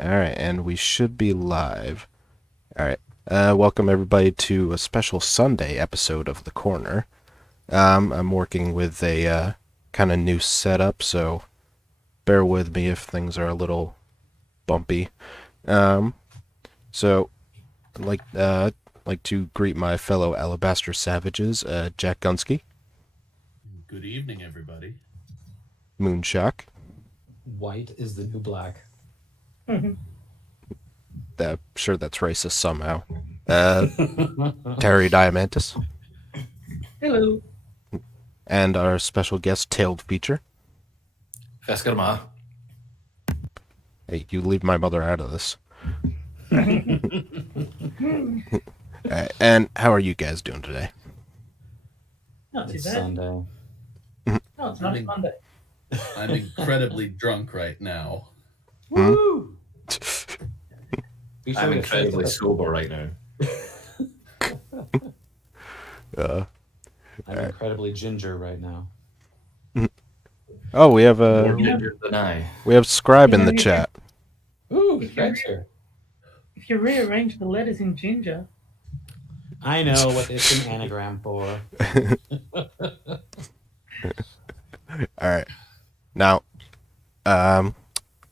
All right, and we should be live. All right. Welcome everybody to a special Sunday episode of The Corner. I'm working with a kind of new setup, so bear with me if things are a little bumpy. Um, so I'd like to greet my fellow Alabaster Savages, Jack Gunsky, Good evening, everybody. Moonshock, White is the new black. sure that's racist somehow, Terry Diamantis, Hello. and our special guest, Tailed Feature. Feskarma. Hey, you leave my mother out of this. And how are you guys doing today? Not too It's bad. Sunday. No, it's not Nothing. Monday. I'm incredibly drunk right now. Woo! Be sure I'm to incredibly fix sober right now. Uh, it. I'm incredibly ginger right now. oh, we have More a ginger than I. Scribe in the chat. Ooh, If Greg's here. If you rearrange the letters in ginger, I know what it's an anagram for. All right, now,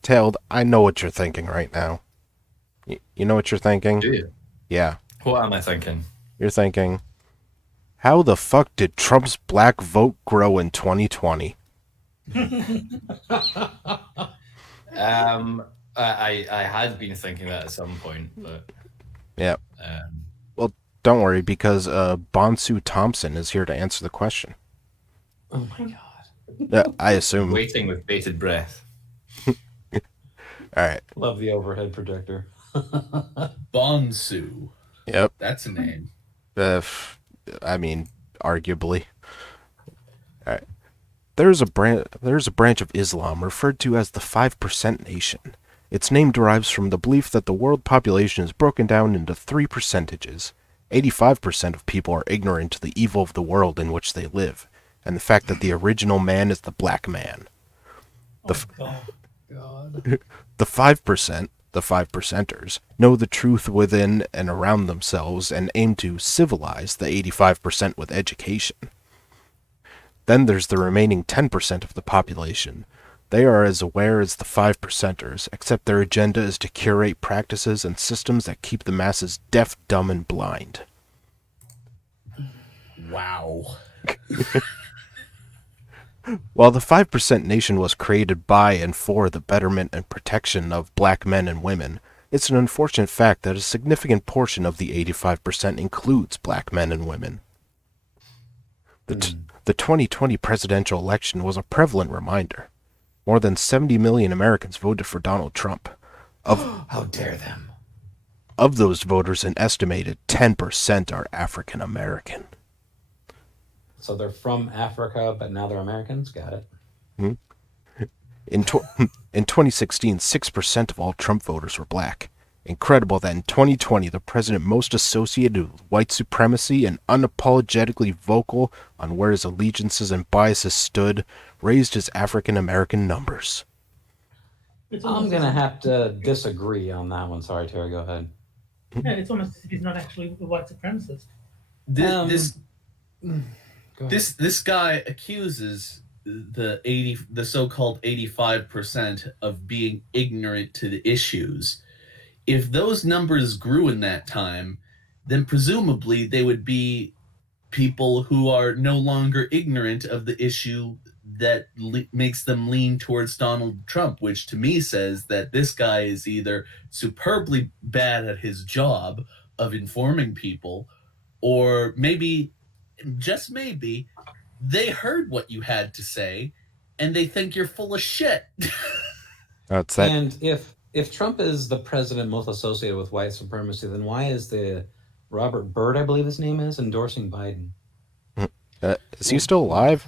Tailed, I know what you're thinking right now. You know what you're thinking? Do you? Yeah, What am I thinking? you're thinking, how the fuck did Trump's black vote grow in 2020? I had been thinking that at some point, but Yeah. um, Don't worry, because Bonsu Thompson is here to answer the question. Oh my god. I assume. waiting with bated breath. All right. Love the overhead projector. Bonsu. Yep. That's a name. I mean, arguably. All right. There's a branch of Islam referred to as the 5% Nation. Its name derives from the belief that the world population is broken down into three percentages. 85% of people are ignorant to the evil of the world in which they live, and the fact that the original man is the black man. The God. The 5%, the 5%ers, know the truth within and around themselves and aim to civilize the 85% with education. Then there's the remaining 10% of the population. They are as aware as the 5%ers, except their agenda is to curate practices and systems that keep the masses deaf, dumb, and blind. Wow. While the 5% Nation was created by and for the betterment and protection of black men and women, it's an unfortunate fact that a significant portion of the 85% includes black men and women. The 2020 presidential election was a prevalent reminder. More than 70 million Americans voted for Donald Trump. How dare them? Of those voters, an estimated 10% are African American. So they're from Africa, but now they're Americans? Got it. In 2016, 6% of all Trump voters were black. Incredible that in 2020, the president most associated with white supremacy and unapologetically vocal on where his allegiances and biases stood raised his African American numbers. it's I'm almost, going to as, have to disagree on that one. Sorry, Terry, go ahead. it's almost as if he's not actually a white supremacist. This Go ahead. this guy accuses the so-called 85% of being ignorant to the issues. If those numbers grew in that time, then presumably they would be people who are no longer ignorant of the issue that makes them lean towards Donald Trump, which to me says that this guy is either superbly bad at his job of informing people, or maybe, just maybe, they heard what you had to say and they think you're full of shit. It's that. And if Trump is the president most associated with white supremacy, then why is the Robert Byrd, I believe his name is, endorsing Biden? Is he still alive?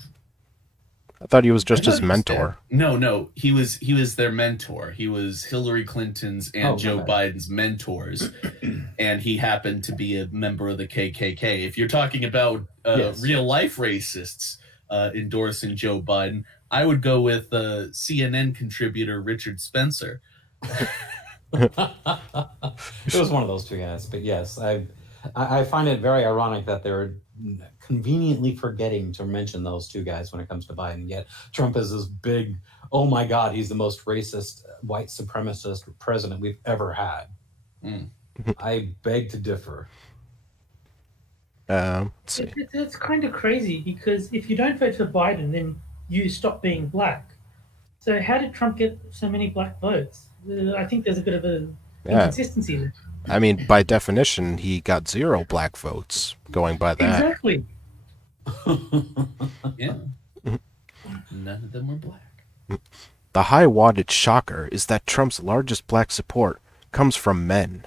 I thought he was just his mentor. No, he was their mentor. He was Hillary Clinton's and Joe Biden's mentors, and he happened to be a member of the KKK. If you're talking about Yes. real life racists endorsing Joe Biden, I would go with CNN contributor Richard Spencer. It was one of those two guys, but yes, I find it very ironic that they're conveniently forgetting to mention those two guys when it comes to Biden. Yet Trump is this big, oh my God, he's the most racist, white supremacist president we've ever had. Mm. I beg to differ. Let's see. It's kind of crazy because if you don't vote for Biden, then you stop being black. So how did Trump get so many black votes? I think there's a bit of a Yeah, inconsistency there. I mean, by definition, he got 0 black votes going by that. Exactly. Yeah. None of them were black. The high wattage shocker is that Trump's largest black support comes from men.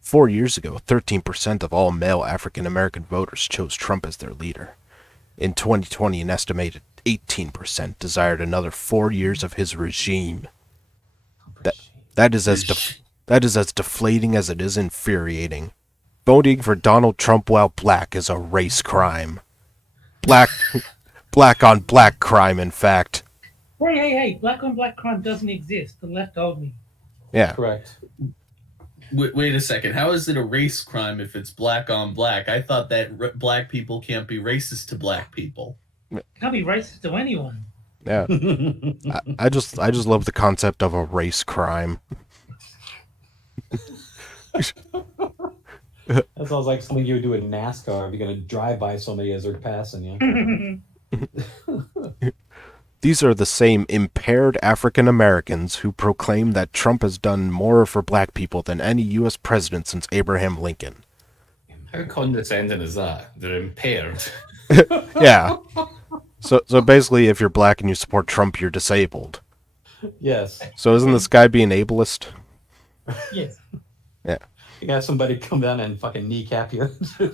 4 years ago, 13% of all male African American voters chose Trump as their leader. In 2020, an estimated 18% desired another 4 years of his regime. That is as deflating as it is infuriating. Voting for Donald Trump while black is a race crime. Black on black crime, in fact. Hey! Black on black crime doesn't exist. The left told me. Yeah. Correct. Wait a second. How is it a race crime if it's black on black? I thought that black people can't be racist to black people. Can't be racist to anyone. Yeah. I just love the concept of a race crime. That sounds like something you would do in NASCAR if you're going to drive by somebody as they're passing you. These are the same impaired African Americans who proclaim that Trump has done more for black people than any U.S. president since Abraham Lincoln. How condescending is that? They're impaired. Yeah. So basically, if you're black and you support Trump, you're disabled. Yes. So isn't this guy being ableist? Yes. Yeah. You got somebody come down and fucking kneecap you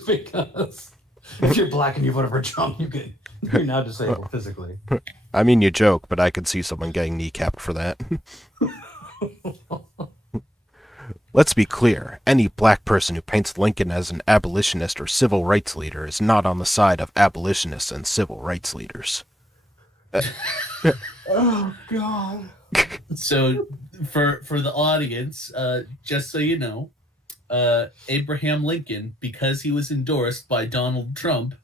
because if you're black and you voted for Trump, you're now disabled physically. I mean, you joke, but I could see someone getting kneecapped for that. Let's be clear. Any black person who paints Lincoln as an abolitionist or civil rights leader is not on the side of abolitionists and civil rights leaders. Oh, God. So, for the audience, just so you know, Abraham Lincoln, because he was endorsed by Donald Trump,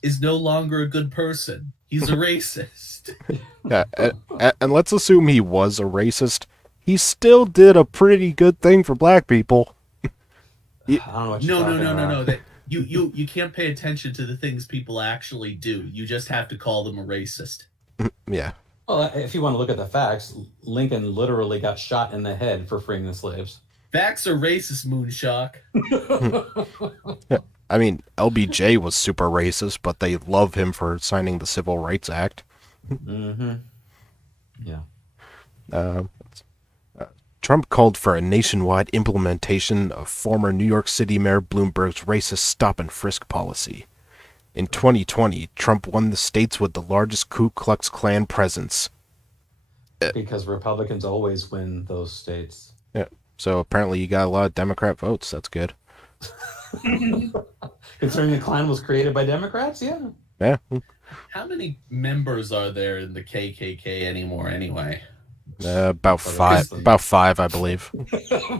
is no longer a good person. He's a racist. Yeah, and let's assume he was a racist. He still did a pretty good thing for black people. I don't know what you're talking about. No. That you can't pay attention to the things people actually do. You just have to call them a racist. Yeah. Well, if you want to look at the facts, Lincoln literally got shot in the head for freeing the slaves. Facts are racist, Moonshock. I mean, LBJ was super racist, but they love him for signing the Civil Rights Act. Mm-hmm. Yeah. Trump called for a nationwide implementation of former New York City Mayor Bloomberg's racist stop-and-frisk policy. In 2020, Trump won the states with the largest Ku Klux Klan presence. Because Republicans always win those states. Yeah. So apparently you got a lot of Democrat votes. That's good. Considering the Klan was created by Democrats, yeah. Yeah. How many members are there in the KKK anymore, anyway? About five, I believe.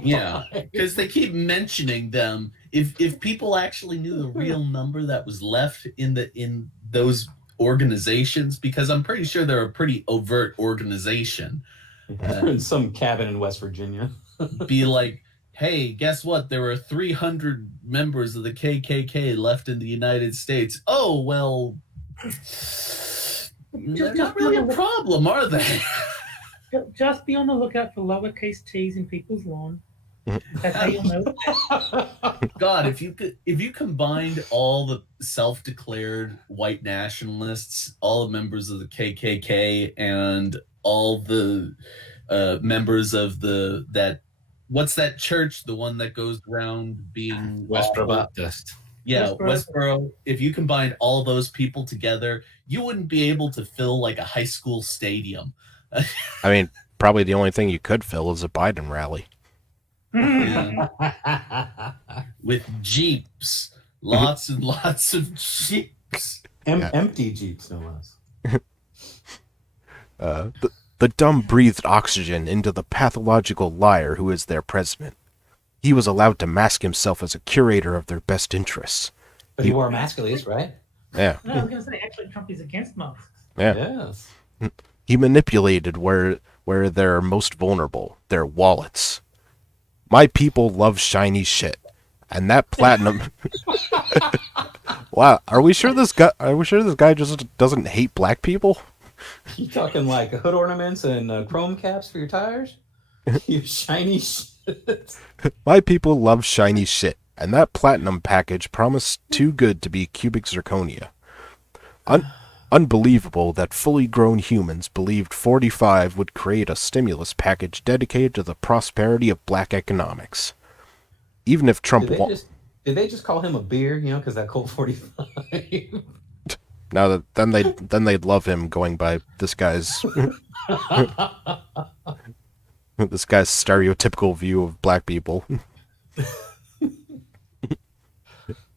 Yeah, because they keep mentioning them. If people actually knew the real number that was left in those organizations, because I'm pretty sure they're a pretty overt organization. In some cabin in West Virginia. Be like, hey, guess what? There were 300 members of the KKK left in the United States. Oh, well, they're not really a problem, are they? Just be on the lookout for lowercase t's in people's lawn. That's how you'll know. God, if you combined all the self-declared white nationalists, all the members of the KKK, and all the members of what's that church? The one that goes around being Westboro Baptist. Yeah, Westboro. Westboro. If you combined all those people together, you wouldn't be able to fill like a high school stadium. I mean, probably the only thing you could fill is a Biden rally. Yeah. With Jeeps. Lots and lots of Jeeps. Yeah. Empty Jeeps, no less. The dumb breathed oxygen into the pathological liar who is their president. He was allowed to mask himself as a curator of their best interests. But he wore a mask at least, right? Yeah, No, I was going to say, actually, Trump is against masks. yeah. Yes. He manipulated where they're most vulnerable, their wallets. My people love shiny shit, and that platinum. Wow, are we sure this guy just doesn't hate black people? You talking like hood ornaments and chrome caps for your tires? You shiny shit. My people love shiny shit, and that platinum package promised too good to be cubic zirconia. Unbelievable that fully grown humans believed 45 would create a stimulus package dedicated to the prosperity of black economics. Even if Trump Did they just call him a beer? You know, because that Colt 45. now that then they'd love him going by this guy's this guy's stereotypical view of black people.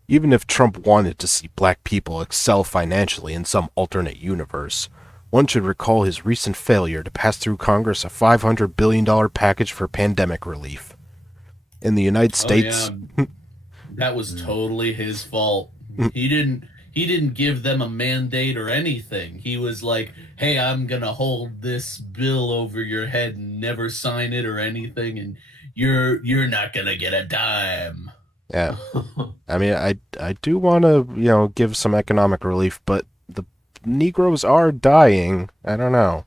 Even if Trump wanted to see black people excel financially in some alternate universe, one should recall his recent failure to pass through Congress a $500 billion package for pandemic relief. In the United States... Oh, yeah. That was totally his fault. He didn't give them a mandate or anything. He was like, hey, I'm going to hold this bill over your head and never sign it or anything, and you're not going to get a dime. Yeah. I mean, I do want to, give some economic relief, but the Negroes are dying. I don't know.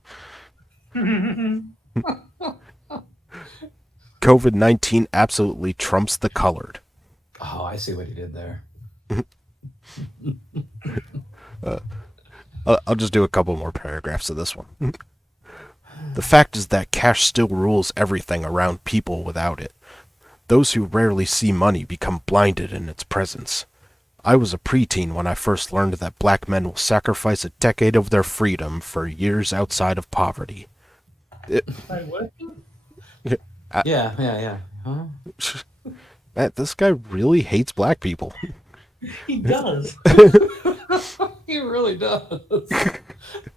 COVID-19 absolutely trumps the colored. Oh, I see what he did there. I'll just do a couple more paragraphs of this one. The fact is that cash still rules everything around people without it. Those who rarely see money become blinded in its presence. I was a preteen when I first learned that black men will sacrifice a decade of their freedom for years outside of poverty. By working? Yeah. Huh? Man, this guy really hates black people. He does. He really does.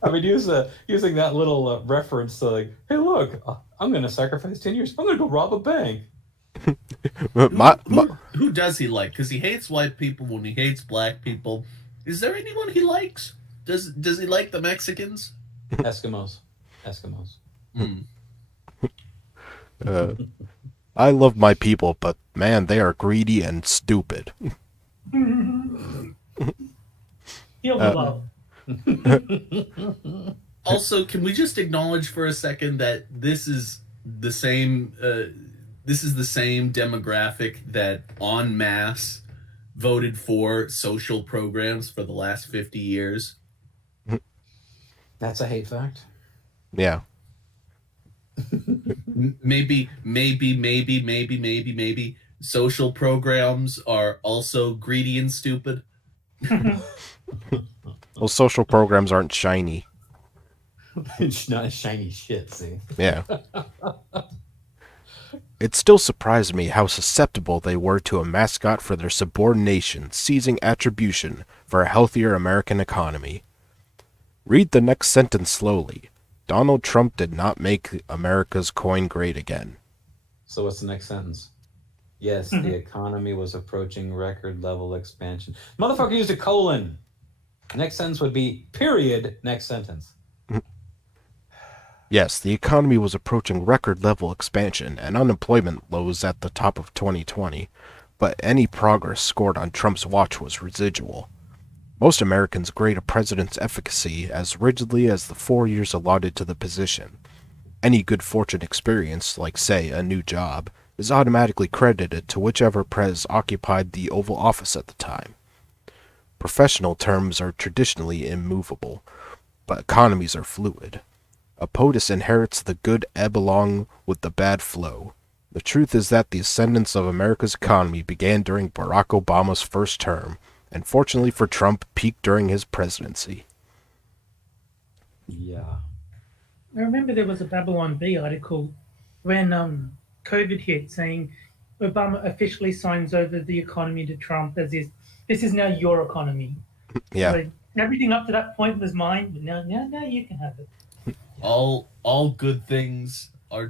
I mean, using that little reference to like, hey, look, I'm going to sacrifice 10 years. I'm going to go rob a bank. Who does he like? Because he hates white people when he hates black people. Is there anyone he likes? Does he like the Mexicans? Eskimos. Hmm. I love my people, but man, they are greedy and stupid. Feel the love. Also, can we just acknowledge for a second that this is the same demographic that en masse voted for social programs for the last 50 years? That's a hate fact. Yeah. Maybe social programs are also greedy and stupid. Well, social programs aren't shiny. It's not shiny shit, see? Yeah. It still surprised me how susceptible they were to a mascot for their subordination, seizing attribution for a healthier American economy. Read the next sentence slowly. Donald Trump did not make America's coin great again. So what's the next sentence? Yes, the economy was approaching record level expansion. Motherfucker used a colon. Next sentence would be period. Next sentence. Yes, the economy was approaching record level expansion and unemployment lows at the top of 2020, but any progress scored on Trump's watch was residual. Most Americans grade a president's efficacy as rigidly as the 4 years allotted to the position. Any good fortune experience, like, say, a new job, is automatically credited to whichever prez occupied the Oval Office at the time. Professional terms are traditionally immovable, but economies are fluid. A POTUS inherits the good ebb along with the bad flow. The truth is that the ascendance of America's economy began during Barack Obama's first term, and fortunately for Trump, peaked during his presidency. Yeah. I remember there was a Babylon Bee article when COVID hit saying Obama officially signs over the economy to Trump as this is now your economy. Yeah. So everything up to that point was mine, but now you can have it. All good things are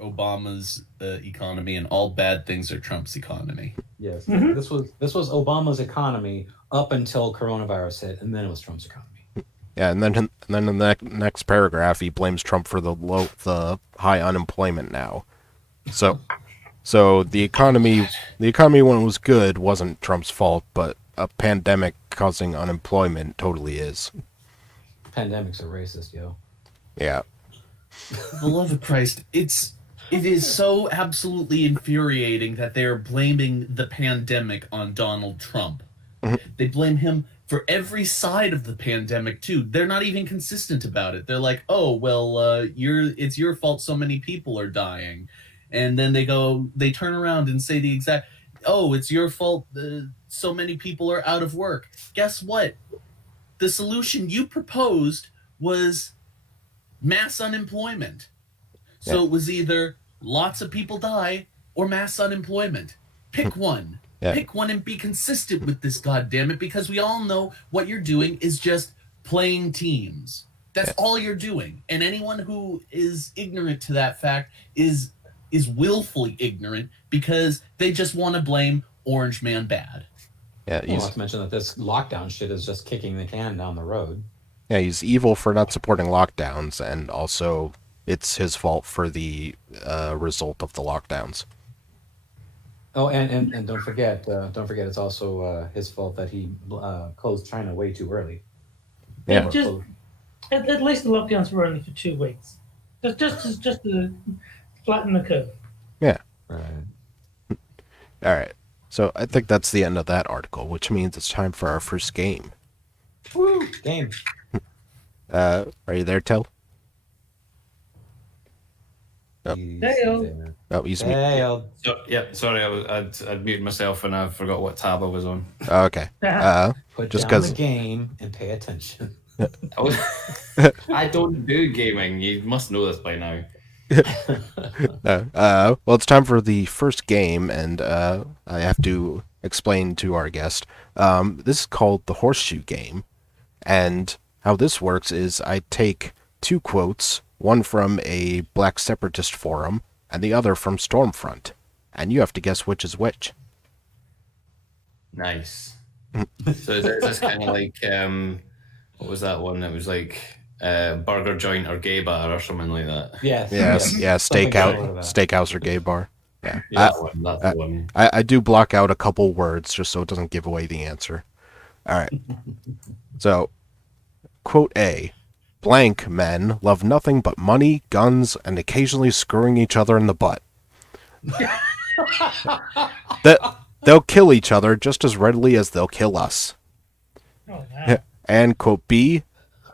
Obama's economy, and all bad things are Trump's economy. Yes, Mhm. this was Obama's economy up until coronavirus hit, and then it was Trump's economy. Yeah, and then in the next paragraph, he blames Trump for the high unemployment now. So the economy when it was good wasn't Trump's fault, but a pandemic causing unemployment totally is. Pandemics are racist, yo. Yeah. For the love of Christ, it is so absolutely infuriating that they are blaming the pandemic on Donald Trump. Mhm. They blame him for every side of the pandemic too. They're not even consistent about it. They're like, "Oh, well, it's your fault so many people are dying." And then they turn around and say the exact, "Oh, it's your fault so many people are out of work." Guess what? The solution you proposed was mass unemployment. So Yeah. it was either lots of people die or mass unemployment. Pick one. Yeah. Pick one and be consistent with this, goddammit, because we all know what you're doing is just playing teams. That's Yeah. all you're doing. And anyone who is ignorant to that fact is willfully ignorant because they just want to blame Orange Man bad. Yeah, Well, he's not to mention that this lockdown shit is just kicking the can down the road. he's evil for not supporting lockdowns, and also it's his fault for the result of the lockdowns. Oh, and don't forget, it's also his fault that he closed China way too early. Yeah. Or Just closed- at least the lockdowns were only for 2 weeks. Just to flatten the curve. Right. All right. So I think that's the end of that article, which means it's time for our first game. Woo! Game. Are you there, Tel? Oh. Dale. Oh, he's me. Dale. So, yeah, sorry, I'd muted myself and I forgot what tab I was on. Oh, okay. Put Just down 'cause- the game and pay attention. I don't do gaming. You must know this by now. Well, it's time for the first game, and I have to explain to our guest. This is called the Horseshoe Game, and how this works is I take 2 quotes, one from a Black Separatist forum, and the other from Stormfront, and you have to guess which is which. Nice. So is this kind of like what was that one? It was like burger joint or gay bar or something like that. Yes. Yes, yeah, Something stakeout, similar to that. steakhouse or gay bar. Yeah, Yeah, that's the one. I do block out a couple words just so it doesn't give away the answer. All right. So, quote A. Blank men love nothing but money, guns, and occasionally screwing each other in the butt. They'll kill each other just as readily as they'll kill us. Oh, wow. And quote B.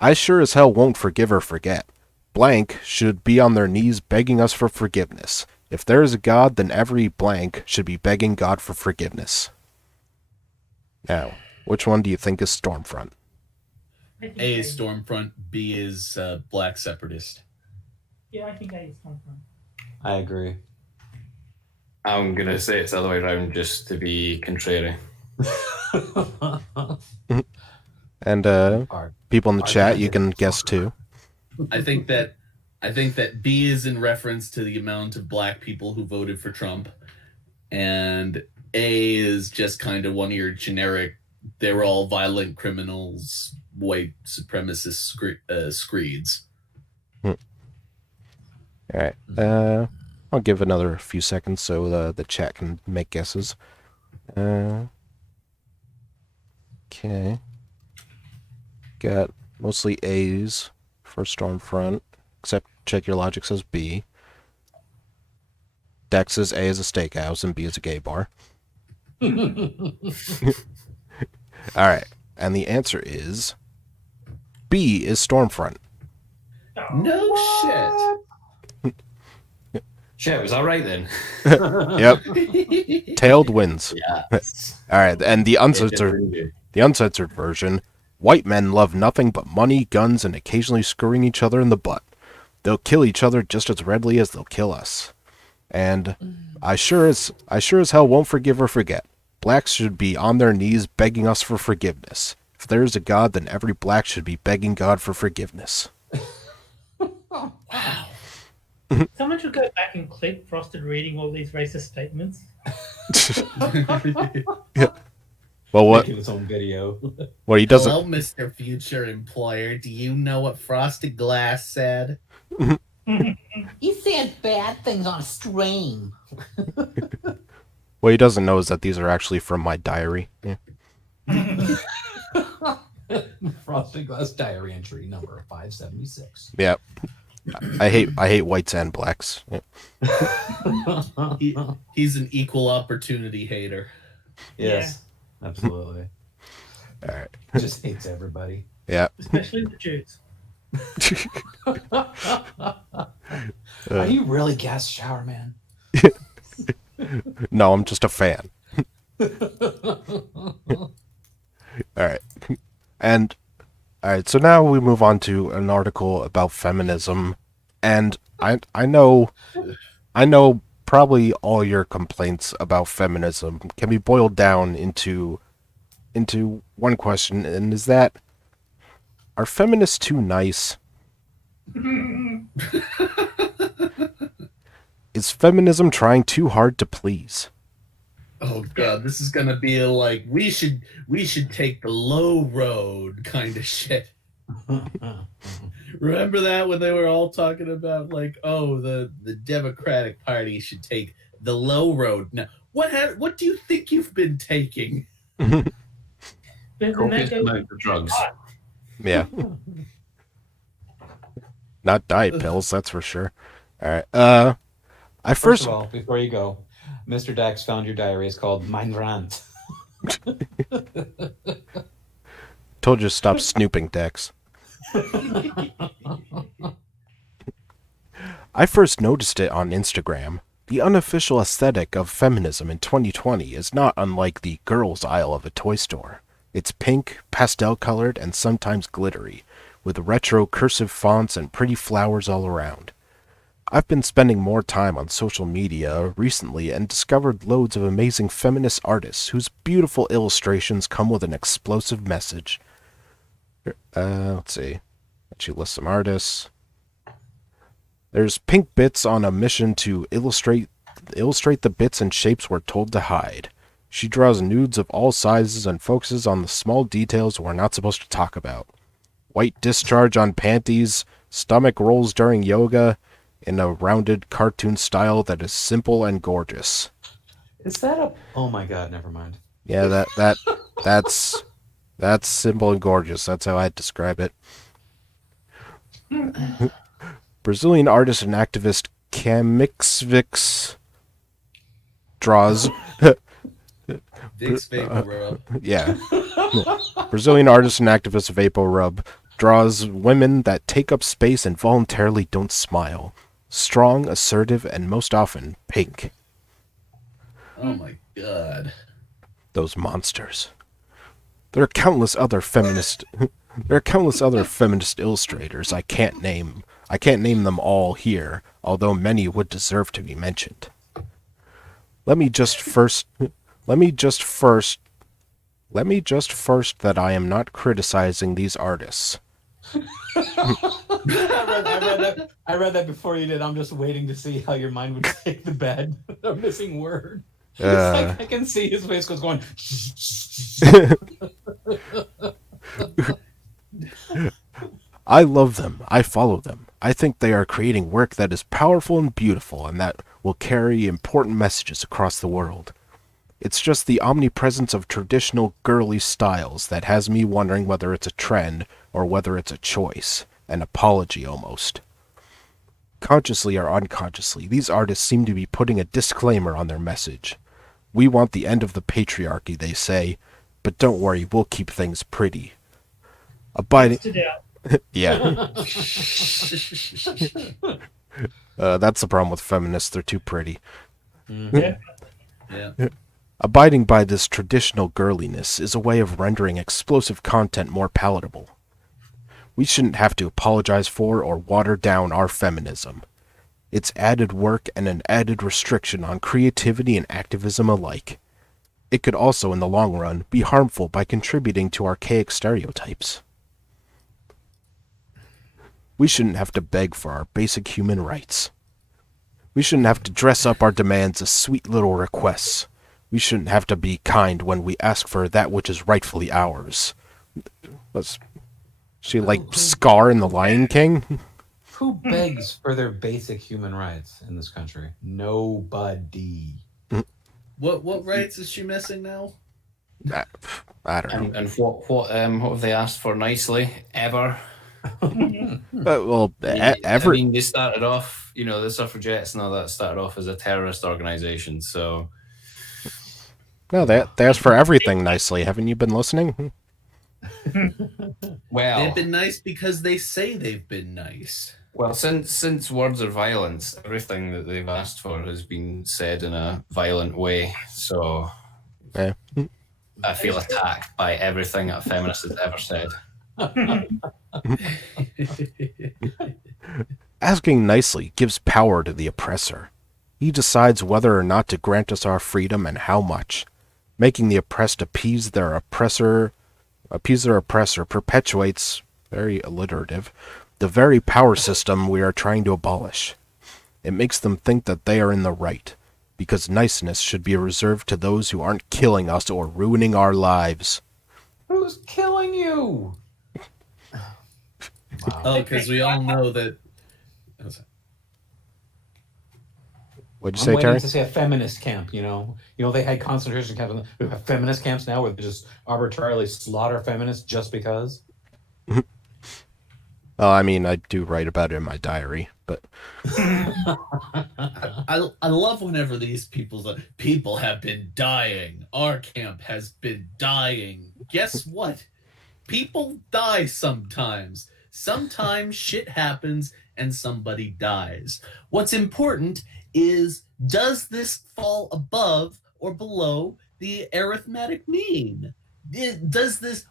I sure as hell won't forgive or forget. Blank should be on their knees begging us for forgiveness. If there is a God, then every blank should be begging God for forgiveness. Now, which one do you think is Stormfront? I think A is Stormfront, B is Black Separatist. Yeah, I think A is Stormfront. I agree. I'm gonna say it's the other way around just to be contrary. And Hard. people in the chat, you Argumentative. can guess too. I think that B is in reference to the amount of black people who voted for Trump, and A is just kind of one of your generic, they're all violent criminals, white supremacist screeds. All right. I'll give another few seconds so the chat can make guesses. Okay. Got mostly A's for Stormfront, except Check Your Logic says B. Dex says A is a steakhouse and B is a gay bar. All right. And the answer is B is Stormfront. Oh, No Shit, was that right then? Yep. shit. Tailed wins. Yes. All right. And the uncensored version, white men love nothing but money, guns, and occasionally screwing each other in the butt. They'll kill each other just as readily as they'll kill us. And I sure as hell won't forgive or forget. Blacks should be on their knees begging us for forgiveness. If there is a God, then every black should be begging God for forgiveness. Wow. Someone should go back and clip Frosted reading all these racist statements. Well, what? Making its own video. Well, he doesn't. Hello, Mr. Future Employer. Do you know what Frosted Glass said? He said bad things on a stream. What he doesn't know is that these are actually from my diary. Yeah. Frosted Glass diary entry number 576. Yeah. I hate whites and blacks. Yeah. He's an equal opportunity hater. Yes, absolutely. All right. Just hates everybody. Yeah. Especially the Jews. Are you really gas shower man? No, I'm just a fan. All right. And all right, so now we move on to an article about feminism, and I know probably all your complaints about feminism can be boiled down into one question, and is that, are feminists too nice? Is feminism trying too hard to please? Oh god, this is gonna be like we should take the low road kind of shit. Remember that when they were all talking about like, oh, the Democratic Party should take the low road. Now, what do you think you've been taking? But then Copious that goes, amount of drugs. Yeah. Not diet pills, that's for sure. All right. I First first of all, before you go, Mr. Dax found your diary. It's called Mein Rant. told you to stop snooping, Dex. I first noticed it on Instagram. The unofficial aesthetic of feminism in 2020 is not unlike the girls' aisle of a toy store. It's pink, pastel-colored, and sometimes glittery, with retro cursive fonts and pretty flowers all around. I've been spending more time on social media recently and discovered loads of amazing feminist artists whose beautiful illustrations come with an explosive message. Let's see. She lists some artists. There's Pink Bits on a mission to illustrate the bits and shapes we're told to hide. She draws nudes of all sizes and focuses on the small details we're not supposed to talk about. White discharge on panties, stomach rolls during yoga, in a rounded cartoon style that is simple and gorgeous. Is that a... Oh my god, never mind. Yeah, that's simple and gorgeous. That's how I'd describe it. Brazilian artist and activist Camixvix draws. Vicks Vapor Rub. Yeah. Brazilian artist and activist Vapor Rub draws women that take up space and voluntarily don't smile. Strong, assertive, and most often pink. Oh my god. Those monsters. There are countless other feminist illustrators I can't name. I can't name them all here, although many would deserve to be mentioned. Let me just first that I am not criticizing these artists. I read that before you did. I'm just waiting to see how your mind would take the bad a missing word. It's like I can see his face going. I love them. I follow them. I think they are creating work that is powerful and beautiful and that will carry important messages across the world. It's just the omnipresence of traditional girly styles that has me wondering whether it's a trend or whether it's a choice, an apology almost. Consciously or unconsciously, these artists seem to be putting a disclaimer on their message. We want the end of the patriarchy, they say, but don't worry, we'll keep things pretty. Abiding... stood out. Yeah. That's the problem with feminists, they're too pretty. Yeah. Yeah. Abiding by this traditional girliness is a way of rendering explosive content more palatable. We shouldn't have to apologize for or water down our feminism. It's added work and an added restriction on creativity and activism alike. It could also, in the long run, be harmful by contributing to archaic stereotypes. We shouldn't have to beg for our basic human rights. We shouldn't have to dress up our demands as sweet little requests. We shouldn't have to be kind when we ask for that which is rightfully ours. Was she like Scar in The Lion King? Who begs for their basic human rights in this country? Nobody. What rights is she missing now? I don't know. And what have they asked for nicely ever? Well, I ever. mean, they started off, the suffragettes and all that started off as a terrorist organization. So, No, they asked for everything nicely. Haven't you been listening? well, They've been nice because they say they've been nice. well, since words are violence, everything that they've asked for has been said in a violent way. So, Yeah. I feel attacked by everything a feminist has ever said. Asking nicely gives power to the oppressor. He decides whether or not to grant us our freedom and how much. Making the oppressed appease their oppressor perpetuates, very alliterative, the very power system we are trying to abolish. It makes them think that they are in the right, because niceness should be reserved to those who aren't killing us or ruining our lives. Who's killing you? Wow. Oh, because we all know that. What'd you I'm say, waiting Terry? to see a feminist camp. They had concentration camps. We have feminist camps now where they just arbitrarily slaughter feminists just because. Well, I mean, I do write about it in my diary, but I love whenever these people have been dying. Our camp has been dying. Guess what? People die sometimes. Sometimes shit happens and somebody dies. What's important is, does this fall above or below the arithmetic mean?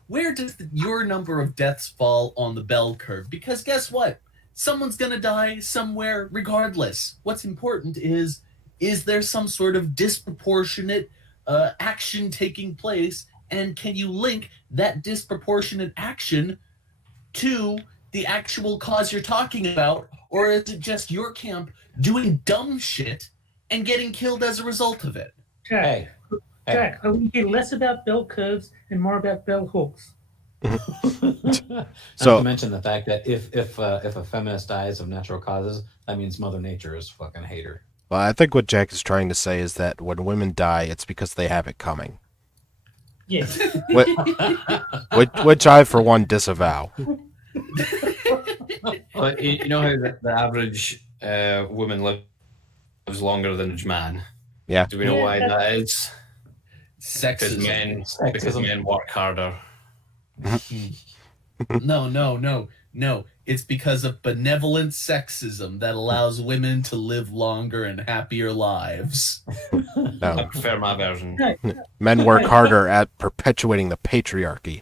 Where does your number of deaths fall on the bell curve? Because guess what? Someone's going to die somewhere regardless. What's important is there some sort of disproportionate action taking place? And can you link that disproportionate action to the actual cause you're talking about? Or is it just your camp doing dumb shit and getting killed as a result of it? Hey. Jack, I want to hear less about bell curves and more about bell hooks. Not So- to mention the fact that if a feminist dies of natural causes, that means Mother Nature is fucking a hater. well, I think what Jack is trying to say is that when women die, it's because they have it coming. Yes. Which I, for one, disavow. Well, you know how the average woman lives longer than a man? Yeah. Do we know why that is? Because Sexism. because men work harder. No. It's because of benevolent sexism that allows women to live longer and happier lives. I No, prefer my version. men work harder at perpetuating the patriarchy.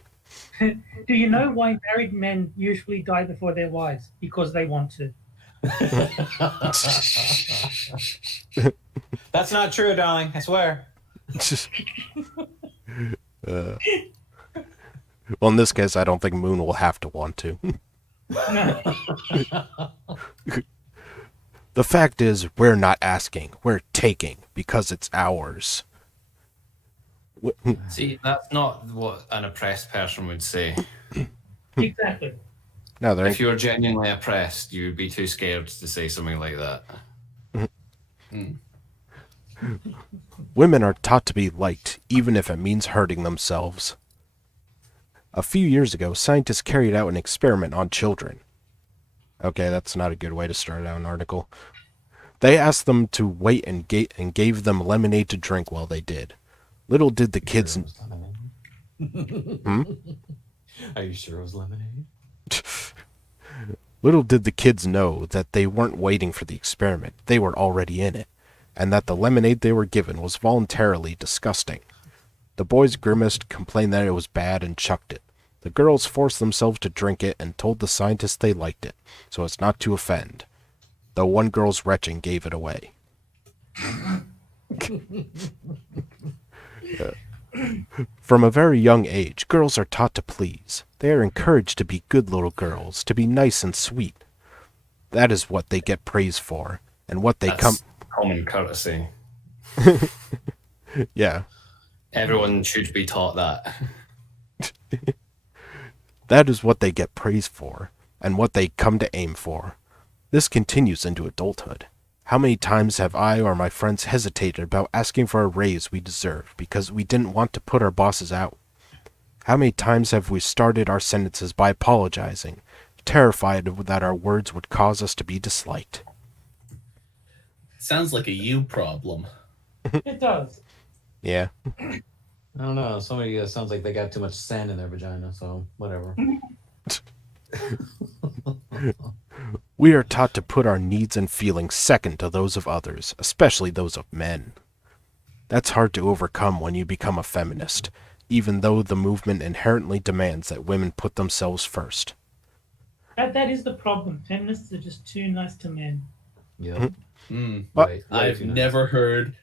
Do you know why married men usually die before their wives? Because they want to. That's not true, darling. I swear. Well, in this case, I don't think Moon will have to want to. The fact is, we're not asking, we're taking, because it's ours. See, that's not what an oppressed person would say. Exactly. No, there If ain't. you were genuinely oppressed, you would be too scared to say something like that. Women are taught to be liked, even if it means hurting themselves. A few years ago, scientists carried out an experiment on children. Okay, that's not a good way to start out an article. They asked them to wait and gave them lemonade to drink while they did. Little did the kids... Are you sure it was lemonade? Little did the kids know that they weren't waiting for the experiment, they were already in it, and that the lemonade they were given was voluntarily disgusting. The boys grimaced, complained that it was bad, and chucked it. The girls forced themselves to drink it and told the scientists they liked it, so as not to offend. Though one girl's retching gave it away. From a very young age, girls are taught to please. They are encouraged to be good little girls, to be nice and sweet. That is what they get praise for, and what they That's common courtesy. Yeah, Everyone should be taught that. that is what they get praise for, and what they come to aim for. This continues into adulthood. How many times have I or my friends hesitated about asking for a raise we deserve because we didn't want to put our bosses out? How many times have we started our sentences by apologizing, terrified that our words would cause us to be disliked? Sounds like a you problem. It does. Yeah. I don't know. Somebody sounds like they got too much sand in their vagina, so whatever. We are taught to put our needs and feelings second to those of others, especially those of men. That's hard to overcome when you become a feminist, even though the movement inherently demands that women put themselves first. That is the problem. Feminists are just too nice to men. Yeah. What? I've never heard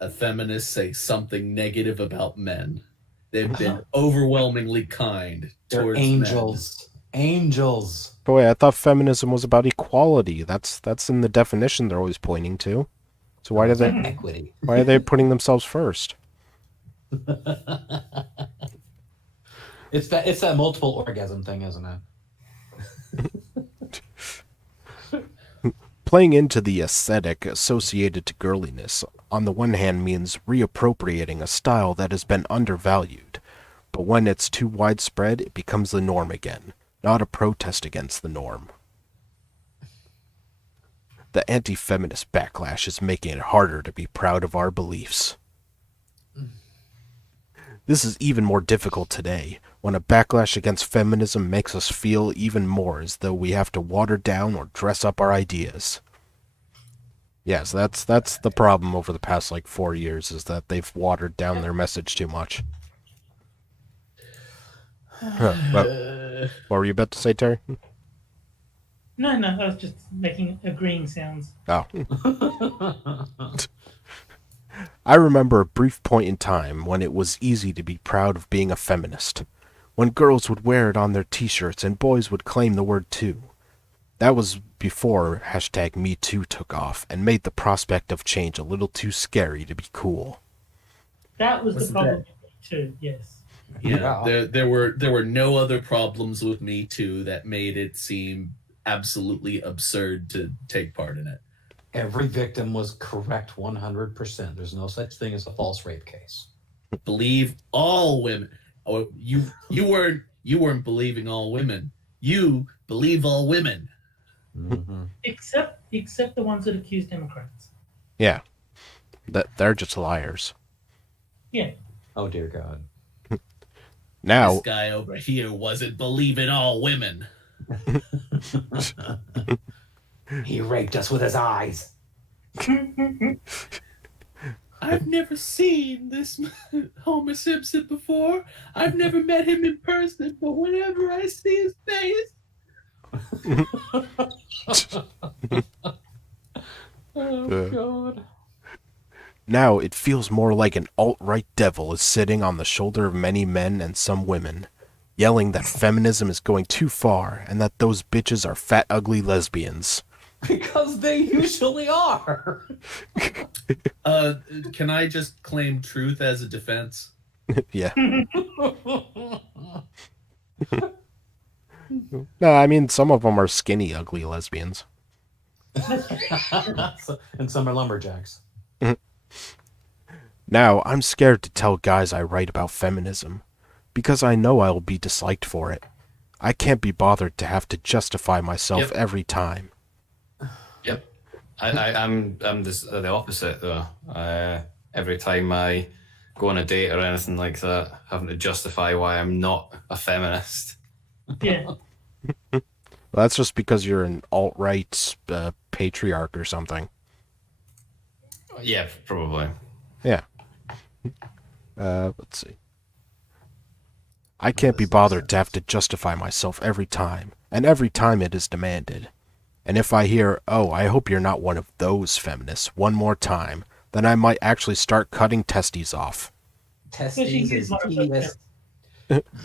a feminist say something negative about men. They've been overwhelmingly kind They're towards angels. Angels. Boy, I thought feminism was about equality. That's in the definition they're always pointing to. So why are Equity. they putting themselves first? It's that multiple orgasm thing, isn't it? Playing into the aesthetic associated to girliness, on the one hand, means reappropriating a style that has been undervalued, but when it's too widespread, it becomes the norm again, not a protest against the norm. The anti-feminist backlash is making it harder to be proud of our beliefs. This is even more difficult today, when a backlash against feminism makes us feel even more as though we have to water down or dress up our ideas. Yes, that's the problem over the past 4 years, is that they've watered down their message too much. What were you about to say, Terry? No, I was just making agreeing sounds. Oh. I remember a brief point in time when it was easy to be proud of being a feminist, when girls would wear it on their t-shirts and boys would claim the word too. That was before #MeToo took off and made the prospect of change a little too scary to be cool. That was the Wasn't problem too. Yes. Yeah, there were no other problems with Me Too that made it seem absolutely absurd to take part in it. Every victim was correct 100%. There's no such thing as a false rape case. Believe all women. Oh, you weren't believing all women. You believe all women. Mm-hmm. Except the ones that accuse Democrats. Yeah, they're just liars. Yeah. Oh dear God. Now, This guy over here wasn't believing all women. He raped us with his eyes. I've never seen this Homer Simpson before. I've never met him in person, but whenever I see his face, Oh God. now it feels more like an alt-right devil is sitting on the shoulder of many men and some women, yelling that feminism is going too far and that those bitches are fat, ugly lesbians. Because they usually are. can I just claim truth as a defense? Yeah. No, I mean, some of them are skinny, ugly lesbians. And some are lumberjacks. Now, I'm scared to tell guys I write about feminism, because I know I will be disliked for it. I can't be bothered to have to justify myself every time. Yep. I'm the opposite though. Every time I go on a date or anything like that, having to justify why I'm not a feminist. Yeah. Well, that's just because you're an alt-right patriarch or something. Yeah, probably. Yeah. Let's see. I can't be bothered to have to justify myself every time, and every time it is demanded. And if I hear, "Oh, I hope you're not one of those feminists," one more time, then I might actually start cutting testes off. Testes is penis.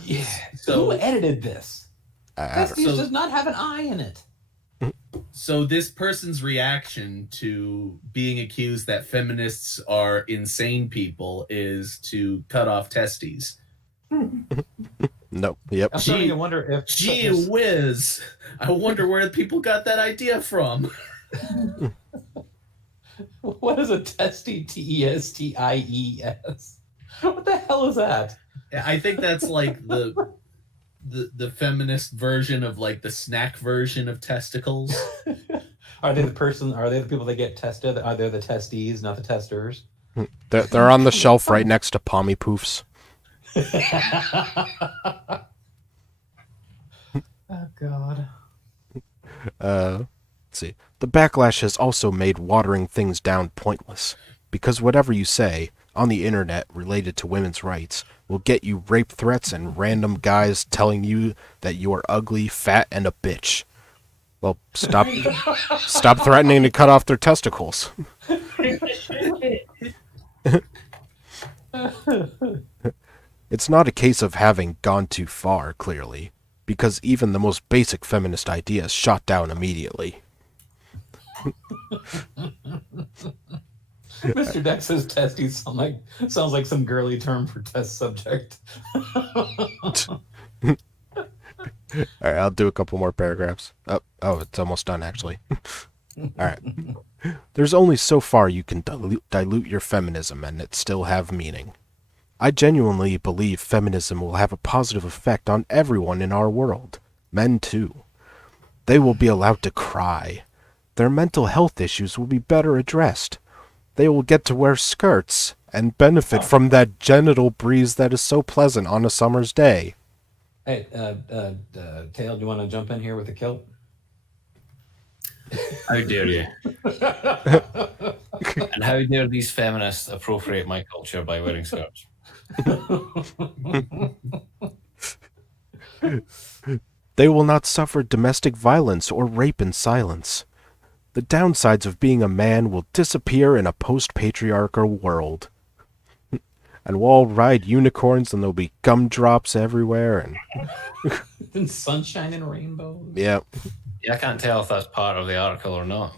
Yeah. So- Who edited this? I don't Testes does not have an I in it. So this person's reaction to being accused that feminists are insane people is to cut off testes. No. Yep. I'm starting Gee- to wonder if Gee whiz! I wonder where people got that idea from. what is a testy? TESTIES? What the hell is that? I think that's like the feminist version of like the snack version of testicles. Are they the people that get tested? Are they the testes, not the testers? They're on the shelf right next to Pommy Poofs. Oh God. Let's see. The backlash has also made watering things down pointless, because whatever you say on the internet related to women's rights will get you rape threats and random guys telling you that you are ugly, fat, and a bitch. Well, stop threatening to cut off their testicles. It's not a case of having gone too far, clearly, because even the most basic feminist idea is shot down immediately. Mr. Dex says testes sounds like some girly term for test subject. All right, I'll do a couple more paragraphs. Oh, it's almost done, actually. All right. There's only so far you can dilute your feminism and it still have meaning. I genuinely believe feminism will have a positive effect on everyone in our world, men too. They will be allowed to cry. Their mental health issues will be better addressed. They will get to wear skirts and benefit from that genital breeze that is so pleasant on a summer's day. Hey, Tail, do you want to jump in here with a kilt? How dare you? And how dare these feminists appropriate my culture by wearing skirts? They will not suffer domestic violence or rape in silence. The downsides of being a man will disappear in a post-patriarchal world. And we'll all ride unicorns and there'll be gumdrops everywhere and... And sunshine and rainbows. Yeah. Yeah, I can't tell if that's part of the article or not.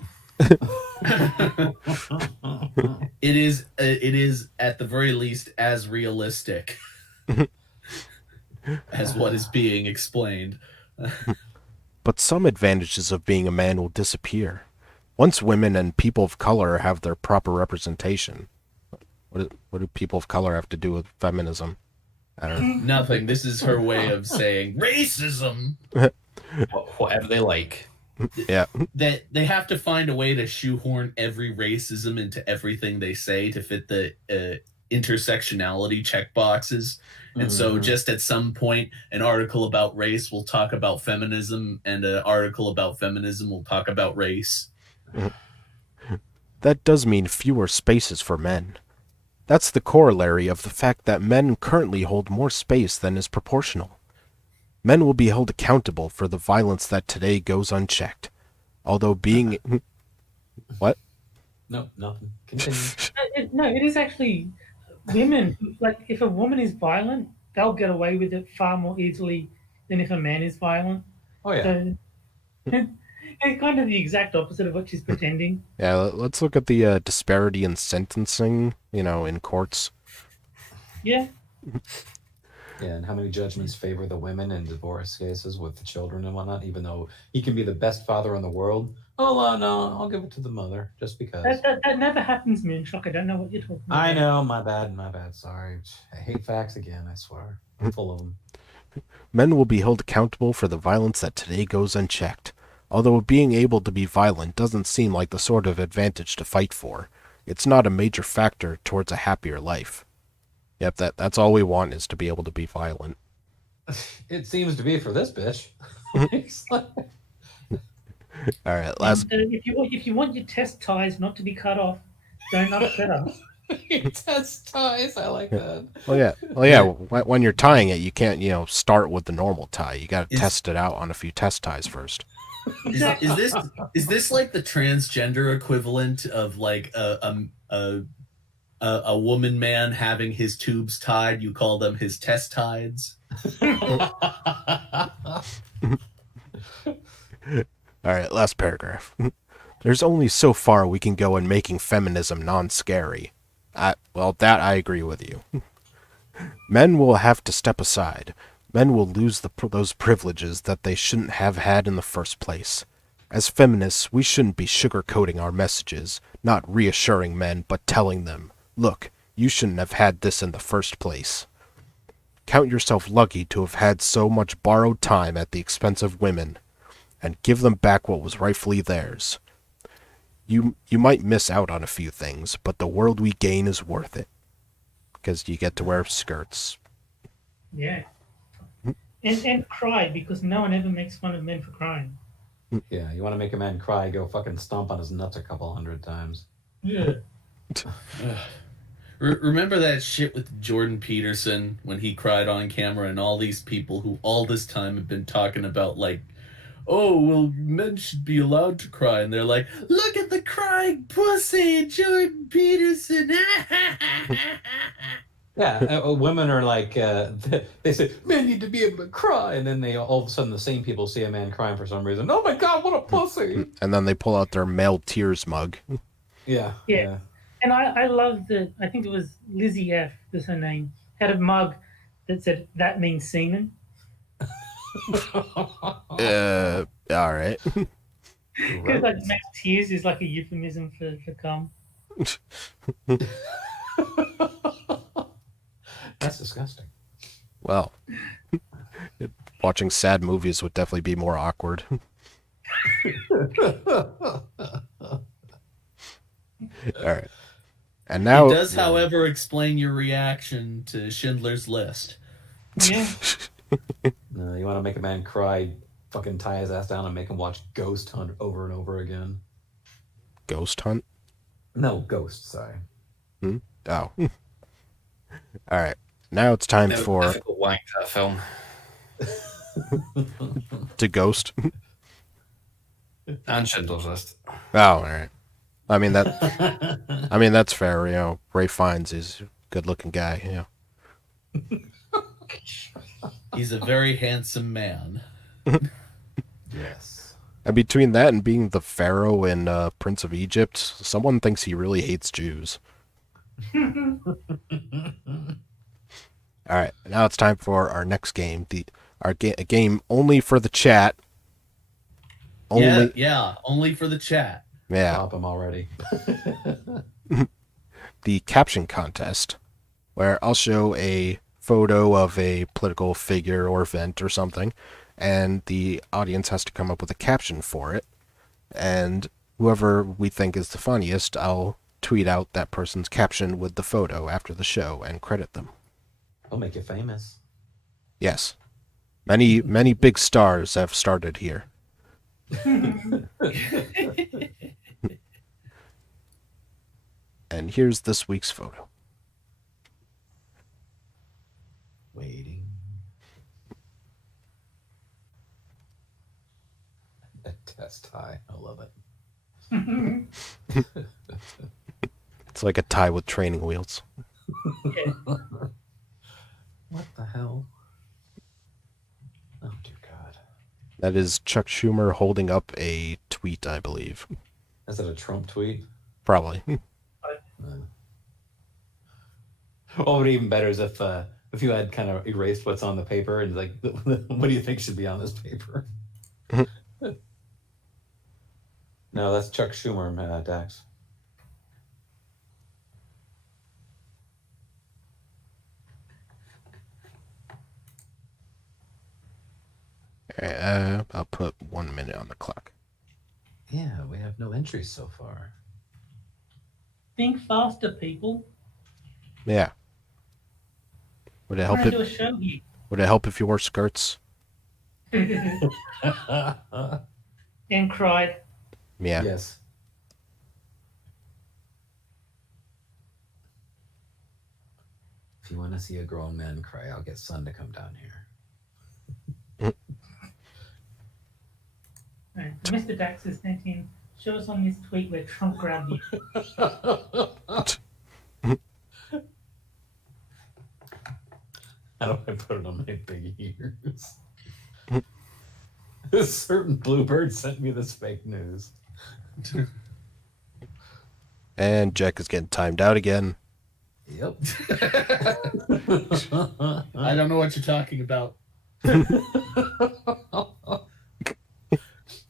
It is at the very least as realistic as what is being explained. But some advantages of being a man will disappear. Once women and people of color have their proper representation. What do people of color have to do with feminism? I don't know. Nothing. This is her way of saying racism. Whatever they like. Yeah. That they have to find a way to shoehorn every racism into everything they say to fit the intersectionality checkboxes. And so just at some point, an article about race will talk about feminism, and an article about feminism will talk about race. That does mean fewer spaces for men. That's the corollary of the fact that men currently hold more space than is proportional. Men will be held accountable for the violence that today goes unchecked. Although being... What? No, nothing. Continue. No, it is actually women. Like, if a woman is violent, they'll get away with it far more easily than if a man is violent. Oh, yeah. So, it's kind of the exact opposite of what she's pretending. Yeah, let's look at the disparity in sentencing, in courts. Yeah. Yeah, and how many judgments favor the women in divorce cases with the children and whatnot, even though he can be the best father in the world. Oh, no, I'll give it to the mother, just because. That never happens, Moonshock. I don't know what you're talking about. I know, my bad, sorry. I hate facts again, I swear. I'm full of them. Men will be held accountable for the violence that today goes unchecked. Although being able to be violent doesn't seem like the sort of advantage to fight for, it's not a major factor towards a happier life. Yep, that's all we want is to be able to be violent. It seems to be for this bitch. All right, last... If you want your test ties not to be cut off, don't upset us. Test ties, I like that. Well, yeah. When you're tying it, you can't, start with the normal tie. You got to test it out on a few test ties first. Is this like the transgender equivalent of like a woman man having his tubes tied? You call them his test tides. All right, last paragraph. There's only so far we can go in making feminism non-scary. Well, that I agree with you. Men will have to step aside. Men will lose those privileges that they shouldn't have had in the first place. As feminists, we shouldn't be sugarcoating our messages, not reassuring men, but telling them, look, you shouldn't have had this in the first place. Count yourself lucky to have had so much borrowed time at the expense of women, and give them back what was rightfully theirs. You might miss out on a few things, but the world we gain is worth it. Because you get to wear skirts. Yeah. And cry, because no one ever makes fun of men for crying. Yeah, you want to make a man cry, go fucking stomp on his nuts a couple hundred times. Yeah. Remember that shit with Jordan Peterson when he cried on camera, and all these people who all this time have been talking about, like, oh, well, men should be allowed to cry. And they're like, look at the crying pussy, Jordan Peterson. Yeah, women are like, they say, men need to be able to cry. And then they all of a sudden, the same people see a man crying for some reason. Oh my God, what a pussy. And then they pull out their male tears mug. Yeah. Yeah. And I love that. I think it was Lizzie F. was her name. Had a mug that said, that means semen. All right. Because like makes tears is like a euphemism for cum. That's disgusting. Well, watching sad movies would definitely be more awkward. All right. And now It does, however, explain your reaction to Schindler's List. Yeah. No, you want to make a man cry, fucking tie his ass down and make him watch Ghost Hunt over and over again. Ghost Hunt? No, Ghost, sorry. Oh. All right. Now it's time for Difficult wank, that film. to Ghost. And Schindler's List. Oh, all right. I mean that's fair. You know, Ray Fiennes is a good-looking guy. You know. He's a very handsome man. Yes. And between that and being the Pharaoh in Prince of Egypt, someone thinks he really hates Jews. All right, now it's time for our next game. A game only for the chat. Only for the chat. Yeah, Stop him already. the caption contest, where I'll show a photo of a political figure or event or something, and the audience has to come up with a caption for it. And whoever we think is the funniest, I'll tweet out that person's caption with the photo after the show and credit them. I'll make you famous. Yes. Many big stars have started here. And here's this week's photo. Waiting. A test tie. I love it. It's like a tie with training wheels. Yeah. What the hell? Oh, dear God. That is Chuck Schumer holding up a tweet, I believe. Is it a Trump tweet? Probably. What would be even better is if you had kind of erased what's on the paper and like, what do you think should be on this paper? No, that's Chuck Schumer, Dax. I'll put 1 minute on the clock. Yeah, we have no entries so far. Think faster, people. Yeah. Would it help Trying to do a if show here. Would it help if you wore skirts? And cried. Yeah. Yes. If you want to see a grown man cry, I'll get Son to come down here. Right. Mr. Dax is thinking, show us on this tweet where Trump grabbed you. How do I put it on my big ears? A certain bluebird sent me this fake news. And Jack is getting timed out again. Yep. I don't know what you're talking about.